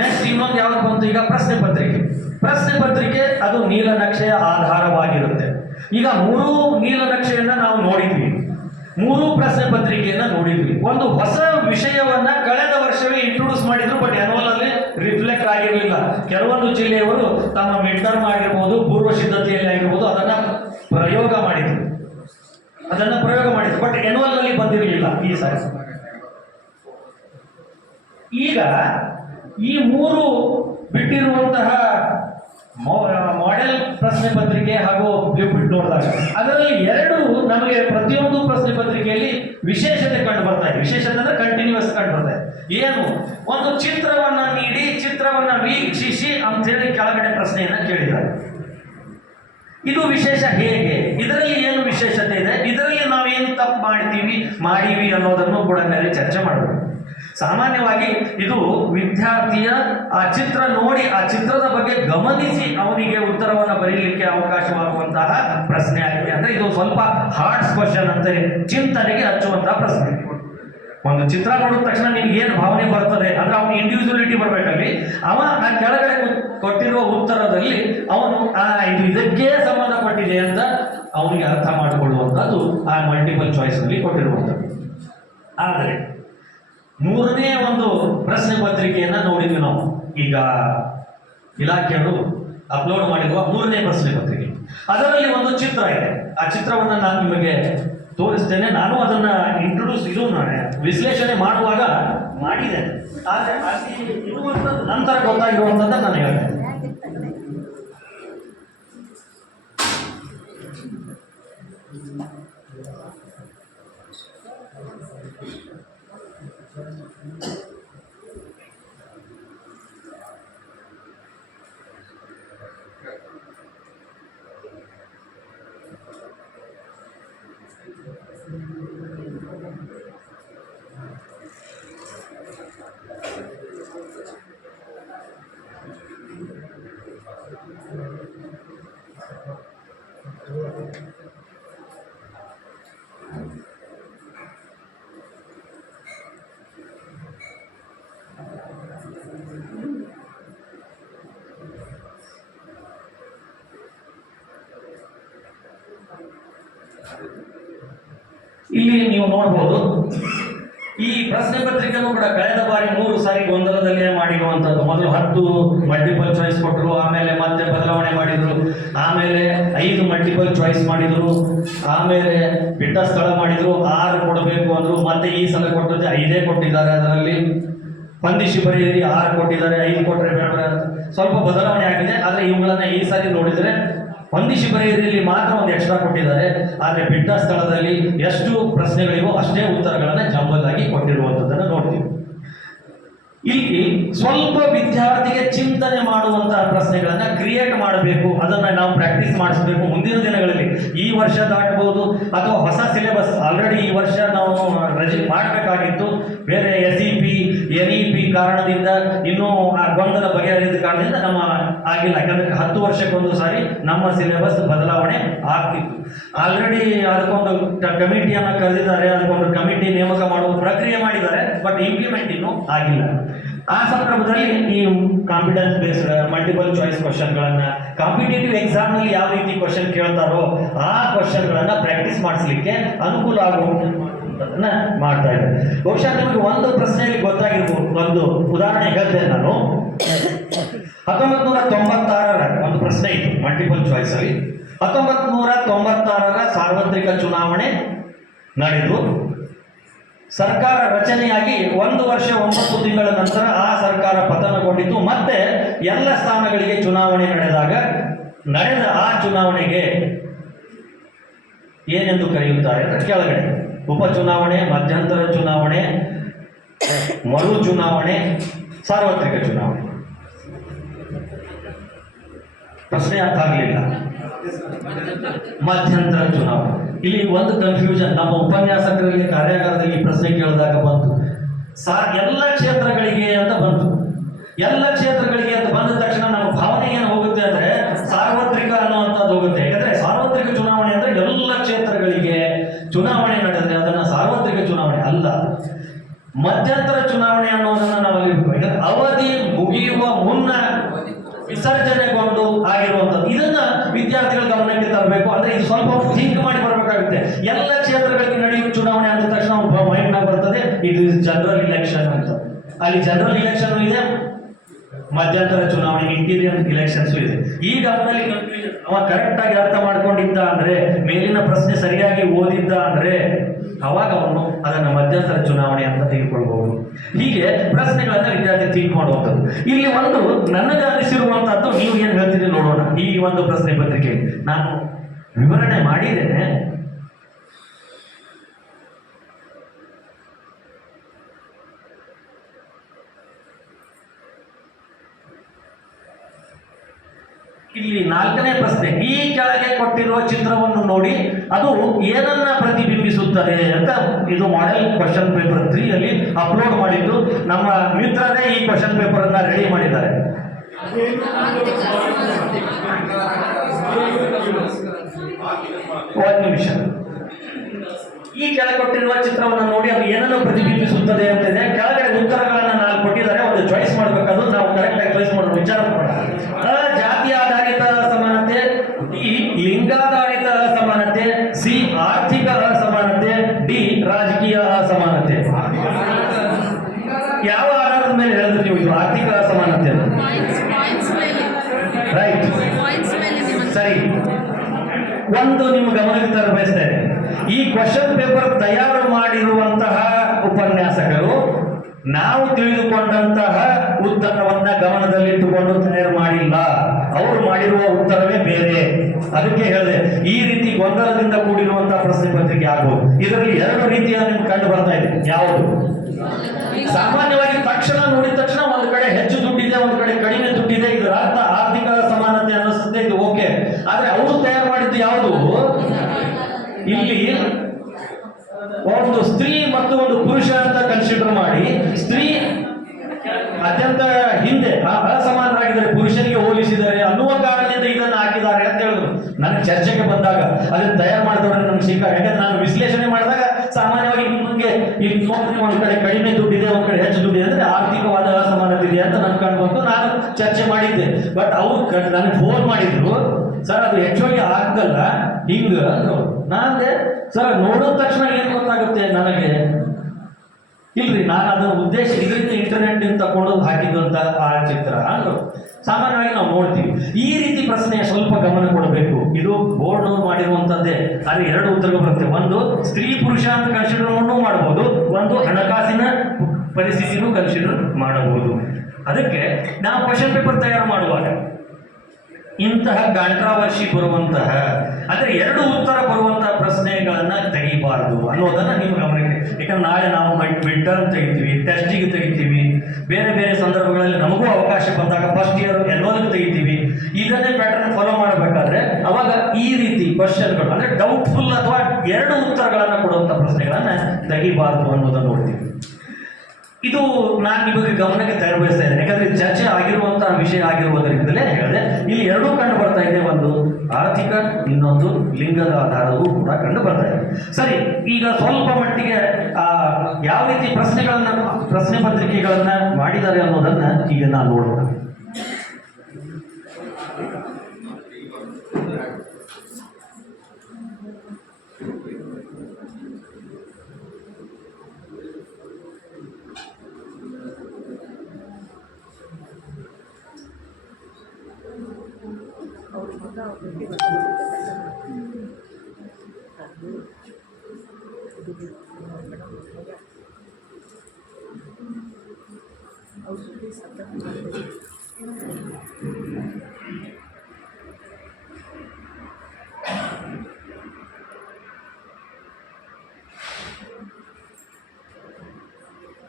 ನೆಕ್ಸ್ಟ್ ಇನ್ನೊಂದು ಯಾವ್ದು ಬಂತು? ಈಗ ಪ್ರಶ್ನೆ ಪತ್ರಿಕೆ ಅದು ನೀಲನಕ್ಷೆಯ ಆಧಾರವಾಗಿರುತ್ತೆ. ಈಗ 3 ನೀಲನಕ್ಷೆಯನ್ನ ನಾವು ನೋಡಿದ್ವಿ, 3 ಪ್ರಶ್ನೆ ಪತ್ರಿಕೆಯನ್ನ ನೋಡಿದ್ವಿ. ಒಂದು ಹೊಸ ವಿಷಯವನ್ನ ಕಳೆದ ವರ್ಷವೇ ಇಂಟ್ರೊಡ್ಯೂಸ್ ಮಾಡಿದ್ರು, ಬಟ್ ಆನ್ಯುವಲ್ ಅಲ್ಲಿ ರಿಫ್ಲೆಕ್ಟ್ ಆಗಿರಲಿಲ್ಲ. ಕೆಲವೊಂದು ಜಿಲ್ಲೆಯವರು ತಮ್ಮ ಮಿಡ್ ಟರ್ಮ್ ಆಗಿರ್ಬೋದು, ಪೂರ್ವ ಸಿದ್ಧತೆಯಲ್ಲಿ ಆಗಿರ್ಬೋದು, ಅದನ್ನ ಪ್ರಯೋಗ ಮಾಡಿದ್ರು, ಬಟ್ ಆನ್ಯುವಲ್ ನಲ್ಲಿ ಬಂದಿರಲಿಲ್ಲ ಈ ಸಾರಿ. ಈಗ ಈ 3 ಬಿಟ್ಟಿರುವಂತಹ ಮಾಡೆಲ್ ಪ್ರಶ್ನೆ ಪತ್ರಿಕೆ ಹಾಗೂ ಬ್ಲೂಪ್ರಿಂಟ್ ನೋಡಿದಾಗ ಅದರಲ್ಲಿ 2 ನಮಗೆ ಪ್ರತಿಯೊಂದು ಪ್ರಶ್ನೆ ಪತ್ರಿಕೆಯಲ್ಲಿ ವಿಶೇಷತೆ ಕಂಡು ಬರ್ತಾ ಇದೆ. ವಿಶೇಷತೆ ಅಂದ್ರೆ ಕಂಟಿನ್ಯೂಸ್ ಕಂಡು ಬರ್ತಾ ಇದೆ. ಏನು? ಒಂದು ಚಿತ್ರವನ್ನ ನೀಡಿ, ಚಿತ್ರವನ್ನ ವೀಕ್ಷಿಸಿ ಅಂತೇಳಿ ಕೆಳಗಡೆ ಪ್ರಶ್ನೆಯನ್ನ ಕೇಳಿದ್ದಾರೆ. ಇದು ವಿಶೇಷ ಹೇಗೆ? ಇದರಲ್ಲಿ ಏನು ವಿಶೇಷತೆ ಇದೆ? ಇದರಲ್ಲಿ ನಾವೇನು ತಪ್ಪು ಮಾಡೀವಿ ಅನ್ನೋದನ್ನು ಕೂಡ ಮೇಲೆ ಚರ್ಚೆ ಮಾಡಬೇಕು. ಸಾಮಾನ್ಯವಾಗಿ ಇದು ವಿದ್ಯಾರ್ಥಿಯ ಆ ಚಿತ್ರ ನೋಡಿ, ಆ ಚಿತ್ರದ ಬಗ್ಗೆ ಗಮನಿಸಿ ಅವನಿಗೆ ಉತ್ತರವನ್ನು ಬರೀಲಿಕ್ಕೆ ಅವಕಾಶವಾಗುವಂತಹ ಪ್ರಶ್ನೆ ಆಗಿದೆ. ಅಂದ್ರೆ ಇದು ಸ್ವಲ್ಪ ಹಾರ್ಡ್ಸ್ ಕ್ವಶನ್ ಅಂತಾರೆ, ಚಿಂತನೆಗೆ ಹಚ್ಚುವಂತಹ ಪ್ರಶ್ನೆ. ಒಂದು ಚಿತ್ರ ನೋಡಿದ ತಕ್ಷಣ ನಿಮ್ಗೆ ಏನು ಭಾವನೆ ಬರ್ತದೆ ಅಂದ್ರೆ ಅವನ ಇಂಡಿವಿಜುವಲಿಟಿ ಬರ್ಬೇಕಲ್ಲಿ. ಅವ ಆ ಕೆಳಗಡೆ ಕೊಟ್ಟಿರುವ ಉತ್ತರದಲ್ಲಿ ಅವನು ಇದು ಇದಕ್ಕೆ ಸಂಬಂಧಪಟ್ಟಿದೆ ಅಂತ ಅವನಿಗೆ ಅರ್ಥ ಮಾಡಿಕೊಳ್ಳುವಂಥದ್ದು ಆ ಮಲ್ಟಿಪಲ್ ಚಾಯ್ಸ್ ನಲ್ಲಿ ಕೊಟ್ಟಿರುವಂಥದ್ದು. ಆದರೆ 3ನೇ ಒಂದು ಪ್ರಶ್ನೆ ಪತ್ರಿಕೆಯನ್ನ ನೋಡಿದ್ವಿ ನಾವು. ಈಗ ಇಲಾಖೆಯವರು ಅಪ್ಲೋಡ್ ಮಾಡಿರುವ 3ನೇ ಪ್ರಶ್ನೆ ಪತ್ರಿಕೆ, ಅದರಲ್ಲಿ ಒಂದು ಚಿತ್ರ ಇದೆ. ಆ ಚಿತ್ರವನ್ನು ನಾನು ನಿಮಗೆ ತೋರಿಸ್ತೇನೆ. ನಾನು ಅದನ್ನ ವಿಶ್ಲೇಷಣೆ ಮಾಡುವಾಗ ಮಾಡಿದ್ದೇನೆ, ಆದರೆ ಅಲ್ಲಿ ಇರುವಂಥದ್ದು ನಂತರ ಗೊತ್ತಾಗಿರುವಂಥದ್ದು ನಾನು ಹೇಳ್ತೇನೆ. ಇಲ್ಲಿ ನೀವು ನೋಡಬಹುದು, ಈ ಪ್ರಶ್ನೆ ಪತ್ರಿಕೆನೂ ಕೂಡ ಕಳೆದ ಬಾರಿ 3 ಸಾರಿ ಗೊಂದಲದಲ್ಲೇ ಮಾಡಿರುವಂಥದ್ದು. ಮೊದಲು 10 ಮಲ್ಟಿಪಲ್ ಚಾಯ್ಸ್ ಕೊಟ್ಟರು, ಆಮೇಲೆ ಮತ್ತೆ ಬದಲಾವಣೆ ಮಾಡಿದ್ರು, ಆಮೇಲೆ 5 ಮಲ್ಟಿಪಲ್ ಚಾಯ್ಸ್ ಮಾಡಿದ್ರು, ಆಮೇಲೆ ಬಿಟ್ಟ ಸ್ಥಳ ಮಾಡಿದ್ರು, 6 ಕೊಡಬೇಕು ಅಂದ್ರು, ಮತ್ತೆ ಈ ಸಲ ಕೊಟ್ಟದ್ದು 5 ಕೊಟ್ಟಿದ್ದಾರೆ. ಅದರಲ್ಲಿ ಹೊಂದಿಸಿ ಬರೆಯಿರಿ 6 ಕೊಟ್ಟಿದ್ದಾರೆ, 5 ಕೊಟ್ಟರೆ ಬೇಡ, ಸ್ವಲ್ಪ ಬದಲಾವಣೆ ಆಗಿದೆ. ಆದರೆ ಇವುಗಳನ್ನ ಈ ಸಾರಿ ನೋಡಿದ್ರೆ ಹೊಂದಿಸಿ ಬರೆಯಿರಲ್ಲಿ ಮಾತ್ರ ಒಂದು ಎಕ್ಸ್ಟ್ರಾ ಕೊಟ್ಟಿದ್ದಾರೆ. ಆದರೆ ಬಿಟ್ಟ ಸ್ಥಳದಲ್ಲಿ ಎಷ್ಟು ಪ್ರಶ್ನೆಗಳಿಗೋ ಅಷ್ಟೇ ಉತ್ತರಗಳನ್ನು ಜಂಬಲ್ ಆಗಿ ಕೊಟ್ಟಿರುವಂಥದ್ದನ್ನು ನೋಡ್ತೀವಿ. ಇಲ್ಲಿ ಸ್ವಲ್ಪ ವಿದ್ಯಾರ್ಥಿಗೆ ಚಿಂತನೆ ಮಾಡುವಂತಹ ಪ್ರಶ್ನೆಗಳನ್ನ ಕ್ರಿಯೇಟ್ ಮಾಡಬೇಕು, ಅದನ್ನ ನಾವು ಪ್ರಾಕ್ಟೀಸ್ ಮಾಡಿಸಬೇಕು ಮುಂದಿನ ದಿನಗಳಲ್ಲಿ. ಈ ವರ್ಷ ದಾಟಬಹುದು ಅಥವಾ ಹೊಸ ಸಿಲೆಬಸ್ ಆಲ್ರೆಡಿ ಈ ವರ್ಷ ನಾವು ರಜೆ ಮಾಡಬೇಕಾಗಿತ್ತು. ಬೇರೆ SEP NEP ಕಾರಣದಿಂದ ಇನ್ನೂ ಆ ಗೊಂದಲ ಬಗೆಹರಿದ ಕಾರಣದಿಂದ ನಮ್ಮ ಆಗಿಲ್ಲ. ಯಾಕಂದ್ರೆ 10 ವರ್ಷಕ್ಕೊಂದು ಸಾರಿ ನಮ್ಮ ಸಿಲೆಬಸ್ ಬದಲಾವಣೆ ಆಗ್ತಿತ್ತು. ಆಲ್ರೆಡಿ ಅದಕ್ಕೊಂದು ಕಮಿಟಿಯನ್ನು ಕರೆದಿದ್ದಾರೆ, ಅದಕ್ಕೊಂದು ಕಮಿಟಿ ನೇಮಕ ಮಾಡುವ ಪ್ರಕ್ರಿಯೆ ಮಾಡಿದ್ದಾರೆ. ಬಟ್ ಇಂಪ್ಲಿಮೆಂಟ್ ಇನ್ನೂ ಆಗಿಲ್ಲ. ಆ ಸಂದರ್ಭದಲ್ಲಿ ಈ ಕಾನ್ಫಿಡೆನ್ಸ್ ಬೇಸ್ಡ್ ಮಲ್ಟಿಪಲ್ ಚಾಯ್ಸ್ ಕ್ವಶನ್ಗಳನ್ನ ಕಾಂಪಿಟೇಟಿವ್ ಎಕ್ಸಾಮ್ ನಲ್ಲಿ ಯಾವ ರೀತಿ ಕ್ವಶನ್ ಕೇಳ್ತಾರೋ ಆ ಕ್ವಶನ್ಗಳನ್ನ ಪ್ರಾಕ್ಟೀಸ್ ಮಾಡಿಸ್ಲಿಕ್ಕೆ ಅನುಕೂಲ ಆಗುವಂತದನ್ನ ಮಾಡ್ತಾ ಇದ್ದಾರೆ. ಬಹುಶಃ ನಿಮಗೆ ಒಂದು ಪ್ರಶ್ನೆಯಲ್ಲಿ ಗೊತ್ತಾಗಿರ್ಬೋದು. ಒಂದು ಉದಾಹರಣೆ ಹೇಳ್ತೇನೆ ನಾನು. 1996ರ ಒಂದು ಪ್ರಶ್ನೆ ಇತ್ತು ಮಲ್ಟಿಪಲ್ ಚಾಯ್ಸ್ ಅಲ್ಲಿ. 1996ರ ಸಾರ್ವತ್ರಿಕ ಚುನಾವಣೆ ನಡೆದು ಸರ್ಕಾರ ರಚನೆಯಾಗಿ 1 ವರ್ಷ 9 ತಿಂಗಳ ನಂತರ ಆ ಸರ್ಕಾರ ಪತನಗೊಂಡಿತು. ಮತ್ತೆ ಎಲ್ಲ ಸ್ಥಾನಗಳಿಗೆ ಚುನಾವಣೆ ನಡೆದ ಆ ಚುನಾವಣೆಗೆ ಏನೆಂದು ಕರೆಯುತ್ತಾರೆ ಅಂದ್ರೆ ಕೆಳಗಡೆ ಉಪಚುನಾವಣೆ, ಮಧ್ಯಂತರ ಚುನಾವಣೆ, ಮರು ಚುನಾವಣೆ, ಸಾರ್ವತ್ರಿಕ ಚುನಾವಣೆ. ಪ್ರಶ್ನೆ ಅರ್ಥ ಆಗಲಿಲ್ಲ. ಮಧ್ಯಂತರ ಚುನಾವಣೆ. ಇಲ್ಲಿ ಒಂದು ಕನ್ಫ್ಯೂಷನ್ ನಮ್ಮ ಉಪನ್ಯಾಸಕರಲ್ಲಿ ಕಾರ್ಯಾಗಾರದಲ್ಲಿ ಪ್ರಶ್ನೆ ಕೇಳಿದಾಗ ಬಂತು. ಎಲ್ಲ ಕ್ಷೇತ್ರಗಳಿಗೆ ಅಂತ ಬಂತು. ಎಲ್ಲ ಕ್ಷೇತ್ರಗಳಿಗೆ ಅಂತ ಬಂದ ತಕ್ಷಣ ನಮ್ಮ ಭಾವನೆ ಏನು ಹೋಗುತ್ತೆ ಅಂದ್ರೆ ಸಾರ್ವತ್ರಿಕ ಅನ್ನುವಂಥದ್ದು ಹೋಗುತ್ತೆ. ಯಾಕಂದ್ರೆ ಸಾರ್ವತ್ರಿಕ ಚುನಾವಣೆ ಅಂದ್ರೆ ಎಲ್ಲ ಕ್ಷೇತ್ರಗಳಿಗೆ ಚುನಾವಣೆ ನಡೆದ್ರೆ ಅದನ್ನ ಸಾರ್ವತ್ರಿಕ ಚುನಾವಣೆ ಅಲ್ಲ. ಮಧ್ಯಂತರ ಚುನಾವಣೆ ಅನ್ನೋದನ್ನ ನಾವು ಅವಧಿ ಮುಗಿಯುವ ಮುನ್ನ ವಿಸರ್ಜನೆಗೊಂಡು ಆಗಿರುವಂಥದ್ದು. ಇದನ್ನ ವಿದ್ಯಾರ್ಥಿಗಳ ಗಮನಕ್ಕೆ ತರಬೇಕು. ಅಂದ್ರೆ ಇದು ಸ್ವಲ್ಪ ಥಿಂಕ್ ಮಾಡಿ ಬರಬೇಕಾಗುತ್ತೆ. ಎಲ್ಲ ಕ್ಷೇತ್ರಗಳಿಗೆ ನಡೆಯುವ ಚುನಾವಣೆ ಅಂದ ತಕ್ಷಣ ಮೈಂಡ್ ನಾಗ ಬರ್ತದೆ ಇದು ಜನರಲ್ ಇಲೆಕ್ಷನ್ ಅಂತ. ಅಲ್ಲಿ ಜನರಲ್ ಇಲೆಕ್ಷನ್ ಇದೆ, ಮಧ್ಯಂತರ ಚುನಾವಣೆ ಇಂಟೀರಿಯರ್ ಇಲೆಕ್ಷನ್ಸ್ ಇದೆ. ಈಗ ಅವನಲ್ಲಿ ಕನ್ಫ್ಯೂಷನ್. ಅವ ಕರೆಕ್ಟ್ ಆಗಿ ಅರ್ಥ ಮಾಡ್ಕೊಂಡಿದ್ದ ಅಂದ್ರೆ, ಮೇಲಿನ ಪ್ರಶ್ನೆ ಸರಿಯಾಗಿ ಓದಿದ್ದ ಅಂದ್ರೆ ಅವಾಗ ಅವನು ಅದನ್ನ ಮಧ್ಯಂತರ ಚುನಾವಣೆ ಅಂತ ತೆಗೆದುಕೊಳ್ಬಹುದು. ಹೀಗೆ ಪ್ರಶ್ನೆಗಳನ್ನ ವಿದ್ಯಾರ್ಥಿ ಥಿಂಕ್ ಮಾಡುವಂಥದ್ದು. ಇಲ್ಲಿ ಒಂದು ನನಗೆ ಅನಿಸಿರುವಂತಹದ್ದು, ನೀವು ಏನ್ ಹೇಳ್ತೀರಿ ನೋಡೋಣ. ಈ ಒಂದು ಪ್ರಶ್ನೆ ಪತ್ರಿಕೆ ನಾನು ವಿವರಣೆ ಮಾಡಿದ್ದೇನೆ. ಇಲ್ಲಿ 4ನೇ ಪ್ರಶ್ನೆ, ಈ ಕೆಳಗೆ ಕೊಟ್ಟಿರುವ ಚಿತ್ರವನ್ನು ನೋಡಿ ಅದು ಏನನ್ನ ಪ್ರತಿಬಿಂಬಿಸುತ್ತದೆ ಅಂತ. ಇದು ಮಾಡೆಲ್ ಕ್ವಶನ್ ಪೇಪರ್ 3 ಅಲ್ಲಿ ಅಪ್ಲೋಡ್ ಮಾಡಿದ್ದು. ನಮ್ಮ ಮಿತ್ರರೇ ಈ ಕ್ವಶನ್ ಪೇಪರ್ ಅನ್ನ ರೆಡಿ ಮಾಡಿದ್ದಾರೆ. ಒಂದು ನಿಮಿಷ. ಈ ಕೆಳಗೆ ಕೊಟ್ಟಿರುವ ಚಿತ್ರವನ್ನು ನೋಡಿ ಅದು ಏನನ್ನು ಪ್ರತಿಬಿಂಬಿಸುತ್ತದೆ ಅಂತ ಇದೆ. ಕೆಳಗಡೆ ಉತ್ತರಗಳನ್ನ 4 ಕೊಟ್ಟಿದ್ದಾರೆ. ಒಂದು ಚಾಯ್ಸ್ ಮಾಡಬೇಕಾದ್ರು ನಾವು ಕರೆಕ್ಟ್ ಆಗಿ ಚಾಯ್ಸ್ ಮಾಡೋ ವಿಚಾರ ಮಾಡೋಣ. ಜಾತಿ ಆಧಾರಿತ ಅಸಮಾನತೆ, ಡಿ ಲಿಂಗಾಧಾರಿತ ಅಸಮಾನತೆ, ಸಿ ಆರ್ಥಿಕ ಅಸಮಾನತೆ, ಡಿ ರಾಜಕೀಯ ಅಸಮಾನತೆ. ಯಾವ ಆಧಾರದ ಮೇಲೆ ಹೇಳಿದ್ರೆ ನೀವು ಇದು ಆರ್ಥಿಕ ಅಸಮಾನತೆ? ರೈಟ್, ಸರಿ. ಒಂದು ನಿಮ್ಮ ಗಮನಕ್ಕೆ ತರಬಯಸ್ತೇನೆ, ಈ ಕ್ವಶನ್ ಪೇಪರ್ ತಯಾರು ಮಾಡಿರುವಂತಹ ಉಪನ್ಯಾಸಕರು ನಾವು ತಿಳಿದುಕೊಂಡಂತಹ ಉತ್ತರವನ್ನ ಗಮನದಲ್ಲಿಟ್ಟುಕೊಂಡು ತಯಾರು ಮಾಡಿಲ್ಲ. ಅವರು ಮಾಡಿರುವ ಉತ್ತರವೇ ಬೇರೆ. ಅದಕ್ಕೆ ಹೇಳಿದೆ ಈ ರೀತಿ ಗೊಂದಲದಿಂದ ಕೂಡಿರುವಂತಹ ಪ್ರಶ್ನೆ ಪತ್ರಿಕೆ ಆಗ್ಬೋದು. ಇದರಲ್ಲಿ 2 ರೀತಿಯ ನಿಮ್ಗೆ ಕಂಡು ಬರ್ತಾ ಇದೆ. ಯಾವುದು? ಸಾಮಾನ್ಯವಾಗಿ ತಕ್ಷಣ ನೋಡಿದ ತಕ್ಷಣ ಒಂದು ಕಡೆ ಹೆಚ್ಚು ದುಡ್ಡಿದೆ, ಒಂದು ಕಡೆ ಕಡಿಮೆ ದುಡ್ಡಿದೆ, ಇದರ ಅರ್ಥ ಆರ್ಥಿಕ ಸಮಾನತೆ ಅನ್ನಿಸುತ್ತೆ, ಇದು ಓಕೆ. ಆದ್ರೆ ಅವರು ತಯಾರು ಮಾಡಿದ್ದು ಯಾವುದು? ಇಲ್ಲಿ ಒಂದು ಸ್ತ್ರೀ ಮತ್ತು ಒಂದು ಪುರುಷ ಅಂತ ಕನ್ಸಿಡರ್ ಮಾಡಿ, ಸ್ತ್ರೀ ಅತ್ಯಂತ ಹಿಂದೆ ಅಸಮಾನರಾಗಿದ್ದಾರೆ, ಪುರುಷನಿಗೆ ಹೋಲಿಸಿದ್ದಾರೆ ಅನ್ನುವ ಕಾರಣದಿಂದ ಇದನ್ನು ಹಾಕಿದ್ದಾರೆ ಅಂತ ಹೇಳಿದ್ರು. ನನಗೆ ಚರ್ಚೆಗೆ ಬಂದಾಗ ಅದನ್ನು ತಯಾರು ಮಾಡಿದವರು ನಮ್ಗೆ ಸಿಕ್ಕ. ಯಾಕಂದ್ರೆ ನಾನು ವಿಶ್ಲೇಷಣೆ ಮಾಡಿದಾಗ ಸಾಮಾನ್ಯವಾಗಿ ನಿಮಗೆ ಇಲ್ಲಿ ನೋಡಿದ್ರೆ ಒಂದ್ ಕಡೆ ಕಡಿಮೆ ದುಡ್ಡಿದೆ, ಒಂದ್ ಕಡೆ ಹೆಚ್ಚು ದುಡ್ಡಿದೆ ಅಂದ್ರೆ ಆರ್ಥಿಕವಾದ ಅಸಮಾನತೆ ಇದೆ ಅಂತ ನನ್ಗೆ ಕಂಡು ನಾನು ಚರ್ಚೆ ಮಾಡಿದ್ದೆ. ಬಟ್ ಅವ್ರು ನನಗೆ ಫೋನ್ ಮಾಡಿದ್ರು, ಸರ್ ಅದು ಆಕ್ಚುಲಿ ಆಗಲ್ಲ ಹಿಂಗ ಅಂದ್ರು. ನಾನೇ ಸರ್ ನೋಡಿದ ತಕ್ಷಣ ಏನ್ ಗೊತ್ತಾಗುತ್ತೆ ನನಗೆ? ಇಲ್ರಿ, ನಾನು ಅದನ್ನ ಉದ್ದೇಶ ಇದರಿಂದ ಇಂಟರ್ನೆಟ್ ತಗೊಂಡು ಹಾಕಿದ್ದಂತ ಆ ಚಿತ್ರ ಅಂದ್ರು. ಸಾಮಾನ್ಯವಾಗಿ ನಾವು ನೋಡ್ತೀವಿ ಈ ರೀತಿ ಪ್ರಶ್ನೆ ಸ್ವಲ್ಪ ಗಮನ ಕೊಡಬೇಕು. ಇದು ಬೋರ್ಡ್ನವ್ರು ಮಾಡಿರುವಂತದ್ದೇ. ಅಲ್ಲಿ 2 ಉತ್ತರಗಳು ಬರುತ್ತೆ. ಒಂದು ಸ್ತ್ರೀ ಪುರುಷ ಅಂತ ಕನ್ಸಿಡರ್ ಮಾಡಬಹುದು, ಒಂದು ಹಣಕಾಸಿನ ಪರಿಸ್ಥಿತಿನೂ ಕನ್ಸಿಡರ್ ಮಾಡಬಹುದು. ಅದಕ್ಕೆ ನಾವು ಕ್ವಶನ್ ಪೇಪರ್ ತಯಾರು ಮಾಡುವಾಗ ಇಂತಹ ಕಾಂಟ್ರಾವರ್ಸಿ ಬರುವಂತಹ ಅಂದ್ರೆ ಎರಡು ಉತ್ತರ ಬರುವಂತಹ ಪ್ರಶ್ನೆಗಳನ್ನ ತೆಗಿಬಾರ್ದು ಅನ್ನೋದನ್ನ ನೀವು ಗಮನಕ್ಕೆ. ಯಾಕಂದ್ರೆ ನಾಳೆ ನಾವು ಮಿಡ್ ಟರ್ಮ್ ತೆಗಿತೀವಿ, ಟೆಸ್ಟಿಗೆ ತೆಗಿತೀವಿ, ಬೇರೆ ಬೇರೆ ಸಂದರ್ಭಗಳಲ್ಲಿ ನಮಗೂ ಅವಕಾಶ ಬಂದಾಗ ಫಸ್ಟ್ ಇಯರ್ ಎಲ್ಲೋದಕ್ಕೆ ತೆಗಿತೀವಿ. ಇದನ್ನೇ ಪ್ಯಾಟರ್ನ್ ಫಾಲೋ ಮಾಡಬೇಕಾದ್ರೆ ಅವಾಗ ಈ ರೀತಿ ಕ್ವಶನ್ಗಳು ಅಂದ್ರೆ ಡೌಟ್ಫುಲ್ ಅಥವಾ ಎರಡು ಉತ್ತರಗಳನ್ನ ಕೊಡುವಂತ ಪ್ರಶ್ನೆಗಳನ್ನ ತೆಗಿಬಾರ್ದು ಅನ್ನೋದನ್ನ ನೋಡ್ತೀವಿ. ಇದು ನಾನು ನಿಮಗೆ ಗಮನಕ್ಕೆ ತರಬಯಸ್ತಾ ಇದ್ದೇನೆ, ಯಾಕಂದ್ರೆ ಚರ್ಚೆ ಆಗಿರುವಂತಹ ವಿಷಯ ಆಗಿರುವುದರಿಂದಲೇ ಹೇಳಿದೆ. ಇಲ್ಲಿ ಎರಡೂ ಕಂಡು ಬರ್ತಾ ಇದೆ, ಒಂದು ಆರ್ಥಿಕ, ಇನ್ನೊಂದು ಲಿಂಗದ ಆಧಾರವೂ ಕೂಡ ಕಂಡು ಬರ್ತಾ ಇದೆ. ಸರಿ, ಈಗ ಸ್ವಲ್ಪ ಮಟ್ಟಿಗೆ ಯಾವ ರೀತಿ ಪ್ರಶ್ನೆ ಪತ್ರಿಕೆಗಳನ್ನ ಮಾಡಿದ್ದಾರೆ ಅನ್ನೋದನ್ನ ಈಗ ನಾನು ನೋಡೋಣ.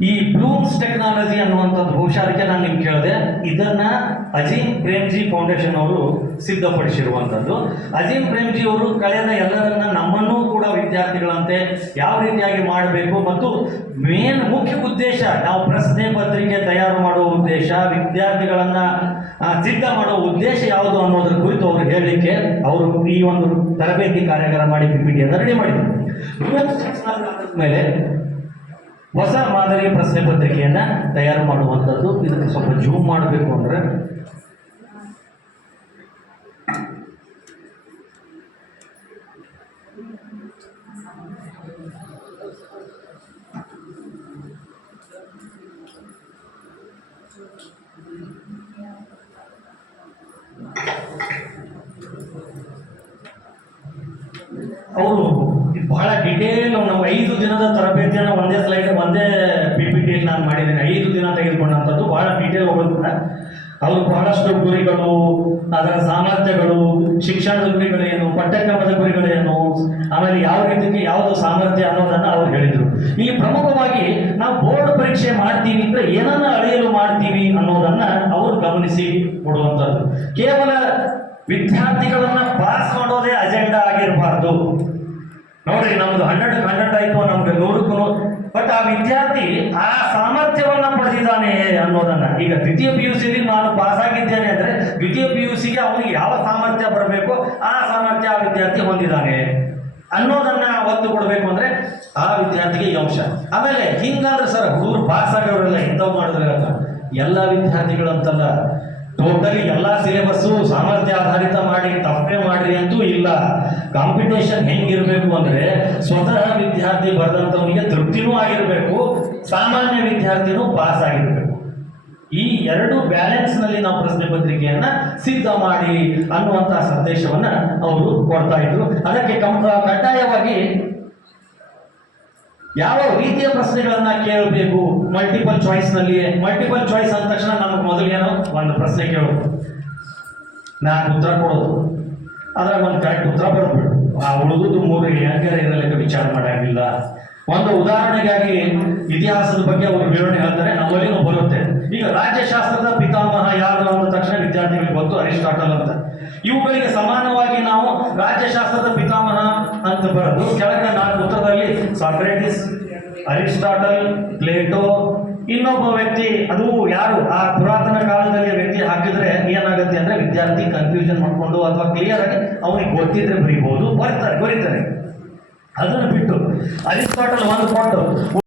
ಈ ಬ್ಲೂಮ್ಸ್ ಟೆಕ್ನಾಲಜಿ ಅನ್ನುವಂಥದ್ದು ಬಹುಶಃ ಅದಕ್ಕೆ ನಾನು ನಿಮ್ಗೆ ಕೇಳಿದೆ. ಇದನ್ನ ಅಜೀಂ ಪ್ರೇಮ್ಜಿ ಫೌಂಡೇಶನ್ ಅವರು ಸಿದ್ಧಪಡಿಸಿರುವಂಥದ್ದು. ಅಜೀಂ ಪ್ರೇಮ್ಜಿ ಅವರು ಕಳೆದ ಎಲ್ಲರನ್ನ ನಮ್ಮನ್ನೂ ಕೂಡ ವಿದ್ಯಾರ್ಥಿಗಳಂತೆ ಯಾವ ರೀತಿಯಾಗಿ ಮಾಡಬೇಕು ಮತ್ತು ಮುಖ್ಯ ಉದ್ದೇಶ, ನಾವು ಪ್ರಶ್ನೆ ಪತ್ರಿಕೆ ತಯಾರು ಮಾಡುವ ಉದ್ದೇಶ, ವಿದ್ಯಾರ್ಥಿಗಳನ್ನ ಸಿದ್ಧ ಮಾಡುವ ಉದ್ದೇಶ ಯಾವುದು ಅನ್ನೋದ್ರ ಕುರಿತು ಅವರು ಹೇಳಲಿಕ್ಕೆ ಅವರು ಈ ಒಂದು ತರಬೇತಿ ಕಾರ್ಯಾಗಾರ ಮಾಡಿ PPT ರೆಡಿ ಮಾಡಿದ್ರು. ಮೇಲೆ ಹೊಸ ಮಾದರಿಯ ಪ್ರಶ್ನೆ ಪತ್ರಿಕೆಯನ್ನ ತಯಾರು ಮಾಡುವಂಥದ್ದು. ಇದಕ್ಕೆ ಸ್ವಲ್ಪ ಜೂಮ್ ಮಾಡಬೇಕು ಅಂದ್ರೆ ಅವರು ಬಹಳ ಡಿಟೇಲ್, ನಾವು 5 ದಿನದ ತರಬೇತಿಯನ್ನು ಒಂದೇ PPT ನಾನು ಮಾಡಿದ್ದೇನೆ. 5 ದಿನ ತೆಗೆದುಕೊಂಡಂಥದ್ದು, ಬಹಳ ಡೀಟೇಲ್ ಹೋಗೋದಿಲ್ಲ. ಅವರು ಬಹಳಷ್ಟು ಗುರಿಗಳು, ಅದರ ಸಾಮರ್ಥ್ಯಗಳು, ಶಿಕ್ಷಣದ ಗುರಿಗಳೇನು, ಪಠ್ಯಕ್ರಮದ ಗುರಿಗಳೇನು, ಆಮೇಲೆ ಯಾವ ರೀತಿಗೆ ಯಾವುದು ಸಾಮರ್ಥ್ಯ ಅನ್ನೋದನ್ನ ಅವರು ಹೇಳಿದರು. ಇಲ್ಲಿ ಪ್ರಮುಖವಾಗಿ ನಾವು ಬೋರ್ಡ್ ಪರೀಕ್ಷೆ ಮಾಡ್ತೀವಿ ಅಂದ್ರೆ ಏನನ್ನ ಅಳೆಯಲು ಮಾಡ್ತೀವಿ ಅನ್ನೋದನ್ನ ಅವರು ಗಮನಿಸಿ ಕೊಡುವಂಥದ್ದು. ಕೇವಲ ವಿದ್ಯಾರ್ಥಿಗಳನ್ನ ಪಾಸ್ ಮಾಡೋದೇ ಅಜೆಂಡಾ ಆಗಿರಬಾರ್ದು. ನೋಡ್ರಿ, ನಮ್ದು 100 ಆಯ್ತು, ನಮ್ಗೆ 100ಕ್ಕೂ, ಬಟ್ ಆ ವಿದ್ಯಾರ್ಥಿ ಆ ಸಾಮರ್ಥ್ಯವನ್ನ ಪಡೆದಿದ್ದಾನೆ ಅನ್ನೋದನ್ನ. ಈಗ ದ್ವಿತೀಯ PUC ನಾನು ಪಾಸ್ ಆಗಿದ್ದೇನೆ ಅಂದ್ರೆ ದ್ವಿತೀಯ PUCಗೆ ಅವನಿಗೆ ಯಾವ ಸಾಮರ್ಥ್ಯ ಬರಬೇಕು ಆ ಸಾಮರ್ಥ್ಯ ಆ ವಿದ್ಯಾರ್ಥಿ ಹೊಂದಿದ್ದಾನೆ ಅನ್ನೋದನ್ನ ಒತ್ತು ಕೊಡಬೇಕು ಅಂದ್ರೆ ಆ ವಿದ್ಯಾರ್ಥಿಗೆ ಈ ಅಂಶ. ಆಮೇಲೆ ಹಿಂಗಂದ್ರೆ ಸರ್ ಹುಡುಗರು ಪಾಸ್ ಆಗೋರೆಲ್ಲ ಇಂಥವು ಮಾಡಿದ್ರೆ ಎಲ್ಲ ವಿದ್ಯಾರ್ಥಿಗಳಂತಲ್ಲ, ಟೋಟಲಿ ಎಲ್ಲ ಸಿಲೆಬಸ್ಸು ಸಾಮರ್ಥ್ಯ ಆಧಾರಿತ ಮಾಡಿ ತಪ್ಪೆ ಮಾಡ್ರಿ ಅಂತೂ ಇಲ್ಲ. ಕಾಂಪಿಟೇಷನ್ ಹೆಂಗಿರ್ಬೇಕು ಅಂದ್ರೆ ಸ್ವತಃ ವಿದ್ಯಾರ್ಥಿ ಬರೆದಂಥವನಿಗೆ ತೃಪ್ತಿನೂ ಆಗಿರಬೇಕು, ಸಾಮಾನ್ಯ ವಿದ್ಯಾರ್ಥಿನೂ ಪಾಸ್ ಆಗಿರ್ಬೇಕು. ಈ ಎರಡು ಬ್ಯಾಲೆನ್ಸ್ ನಲ್ಲಿ ನಾವು ಪ್ರಶ್ನೆ ಪತ್ರಿಕೆಯನ್ನ ಸಿದ್ಧ ಮಾಡಿ ಅನ್ನುವಂತಹ ಸಂದೇಶವನ್ನ ಅವರು ಕೊಡ್ತಾ ಇದ್ರು. ಅದಕ್ಕೆ ಕಡ್ಡಾಯವಾಗಿ ಯಾವ ರೀತಿಯ ಪ್ರಶ್ನೆಗಳನ್ನ ಕೇಳಬೇಕು, ಮಲ್ಟಿಪಲ್ ಚಾಯ್ಸ್ ನಲ್ಲಿ. ಮಲ್ಟಿಪಲ್ ಚಾಯ್ಸ್ ಅಂದ ತಕ್ಷಣ ನಮಗೆ ಮೊದಲೇನೋ ಒಂದು ಪ್ರಶ್ನೆ ಕೇಳೋದು, ನಾನು ಉತ್ತರ ಕೊಡೋದು, ಅದ್ರಾಗ ಒಂದು ಕರೆಕ್ಟ್ ಉತ್ತರ ಬರ್ಬಿಡು, ಆ ಉಳಿದುದು 3 ಹೆಂಗಾರ ಇರಲಿಕ್ಕೆ ವಿಚಾರ ಮಾಡಂಗಿಲ್ಲ. ಒಂದು ಉದಾಹರಣೆಗಾಗಿ ಇತಿಹಾಸದ ಬಗ್ಗೆ ಅವರು ವಿವರಣೆ ಹೇಳ್ತಾರೆ, ನಮ್ಮಲ್ಲಿನೂ ಬರುತ್ತೆ. ಈಗ ರಾಜ್ಯಶಾಸ್ತ್ರದ ಪಿತಾಮಹ ಯಾರು ಅಂದ ತಕ್ಷಣ ವಿದ್ಯಾರ್ಥಿಗಳಿಗೆ ಗೊತ್ತು, ಅರಿಸ್ಟಾಟಲ್ ಅಂತ. ಇವುಗಳಿಗೆ ಸಮಾನವಾಗಿ ನಾವು ರಾಜ್ಯಶಾಸ್ತ್ರದ ಪಿತಾಮಹ ಅಂತ ಬರೆದು ಕೆಳಗಡೆ 4 ಉತ್ತರದಲ್ಲಿ ಸಾಕ್ರೆಟಿಸ್, ಅರಿಸ್ಟಾಟಲ್, ಪ್ಲೇಟೋ, ಇನ್ನೊಬ್ಬ ವ್ಯಕ್ತಿ, ಅದು ಯಾರು ಆ ಪುರಾತನ ಕಾಲದಲ್ಲಿ ವ್ಯಕ್ತಿ ಹಾಕಿದ್ರೆ ಏನಾಗುತ್ತೆ ಅಂದ್ರೆ ವಿದ್ಯಾರ್ಥಿ ಕನ್ಫ್ಯೂಷನ್ ಮಾಡ್ಕೊಂಡು ಅಥವಾ ಕ್ಲಿಯರ್ ಆಗಿ ಅವನಿಗೆ ಗೊತ್ತಿದ್ರೆ ಬರೀಬಹುದು, ಬರೀತಾರೆ. ಅದನ್ನು ಬಿಟ್ಟು ಅರಿಸ್ಟಾಟಲ್ ಒಂದು ಕೊಟ್ಟು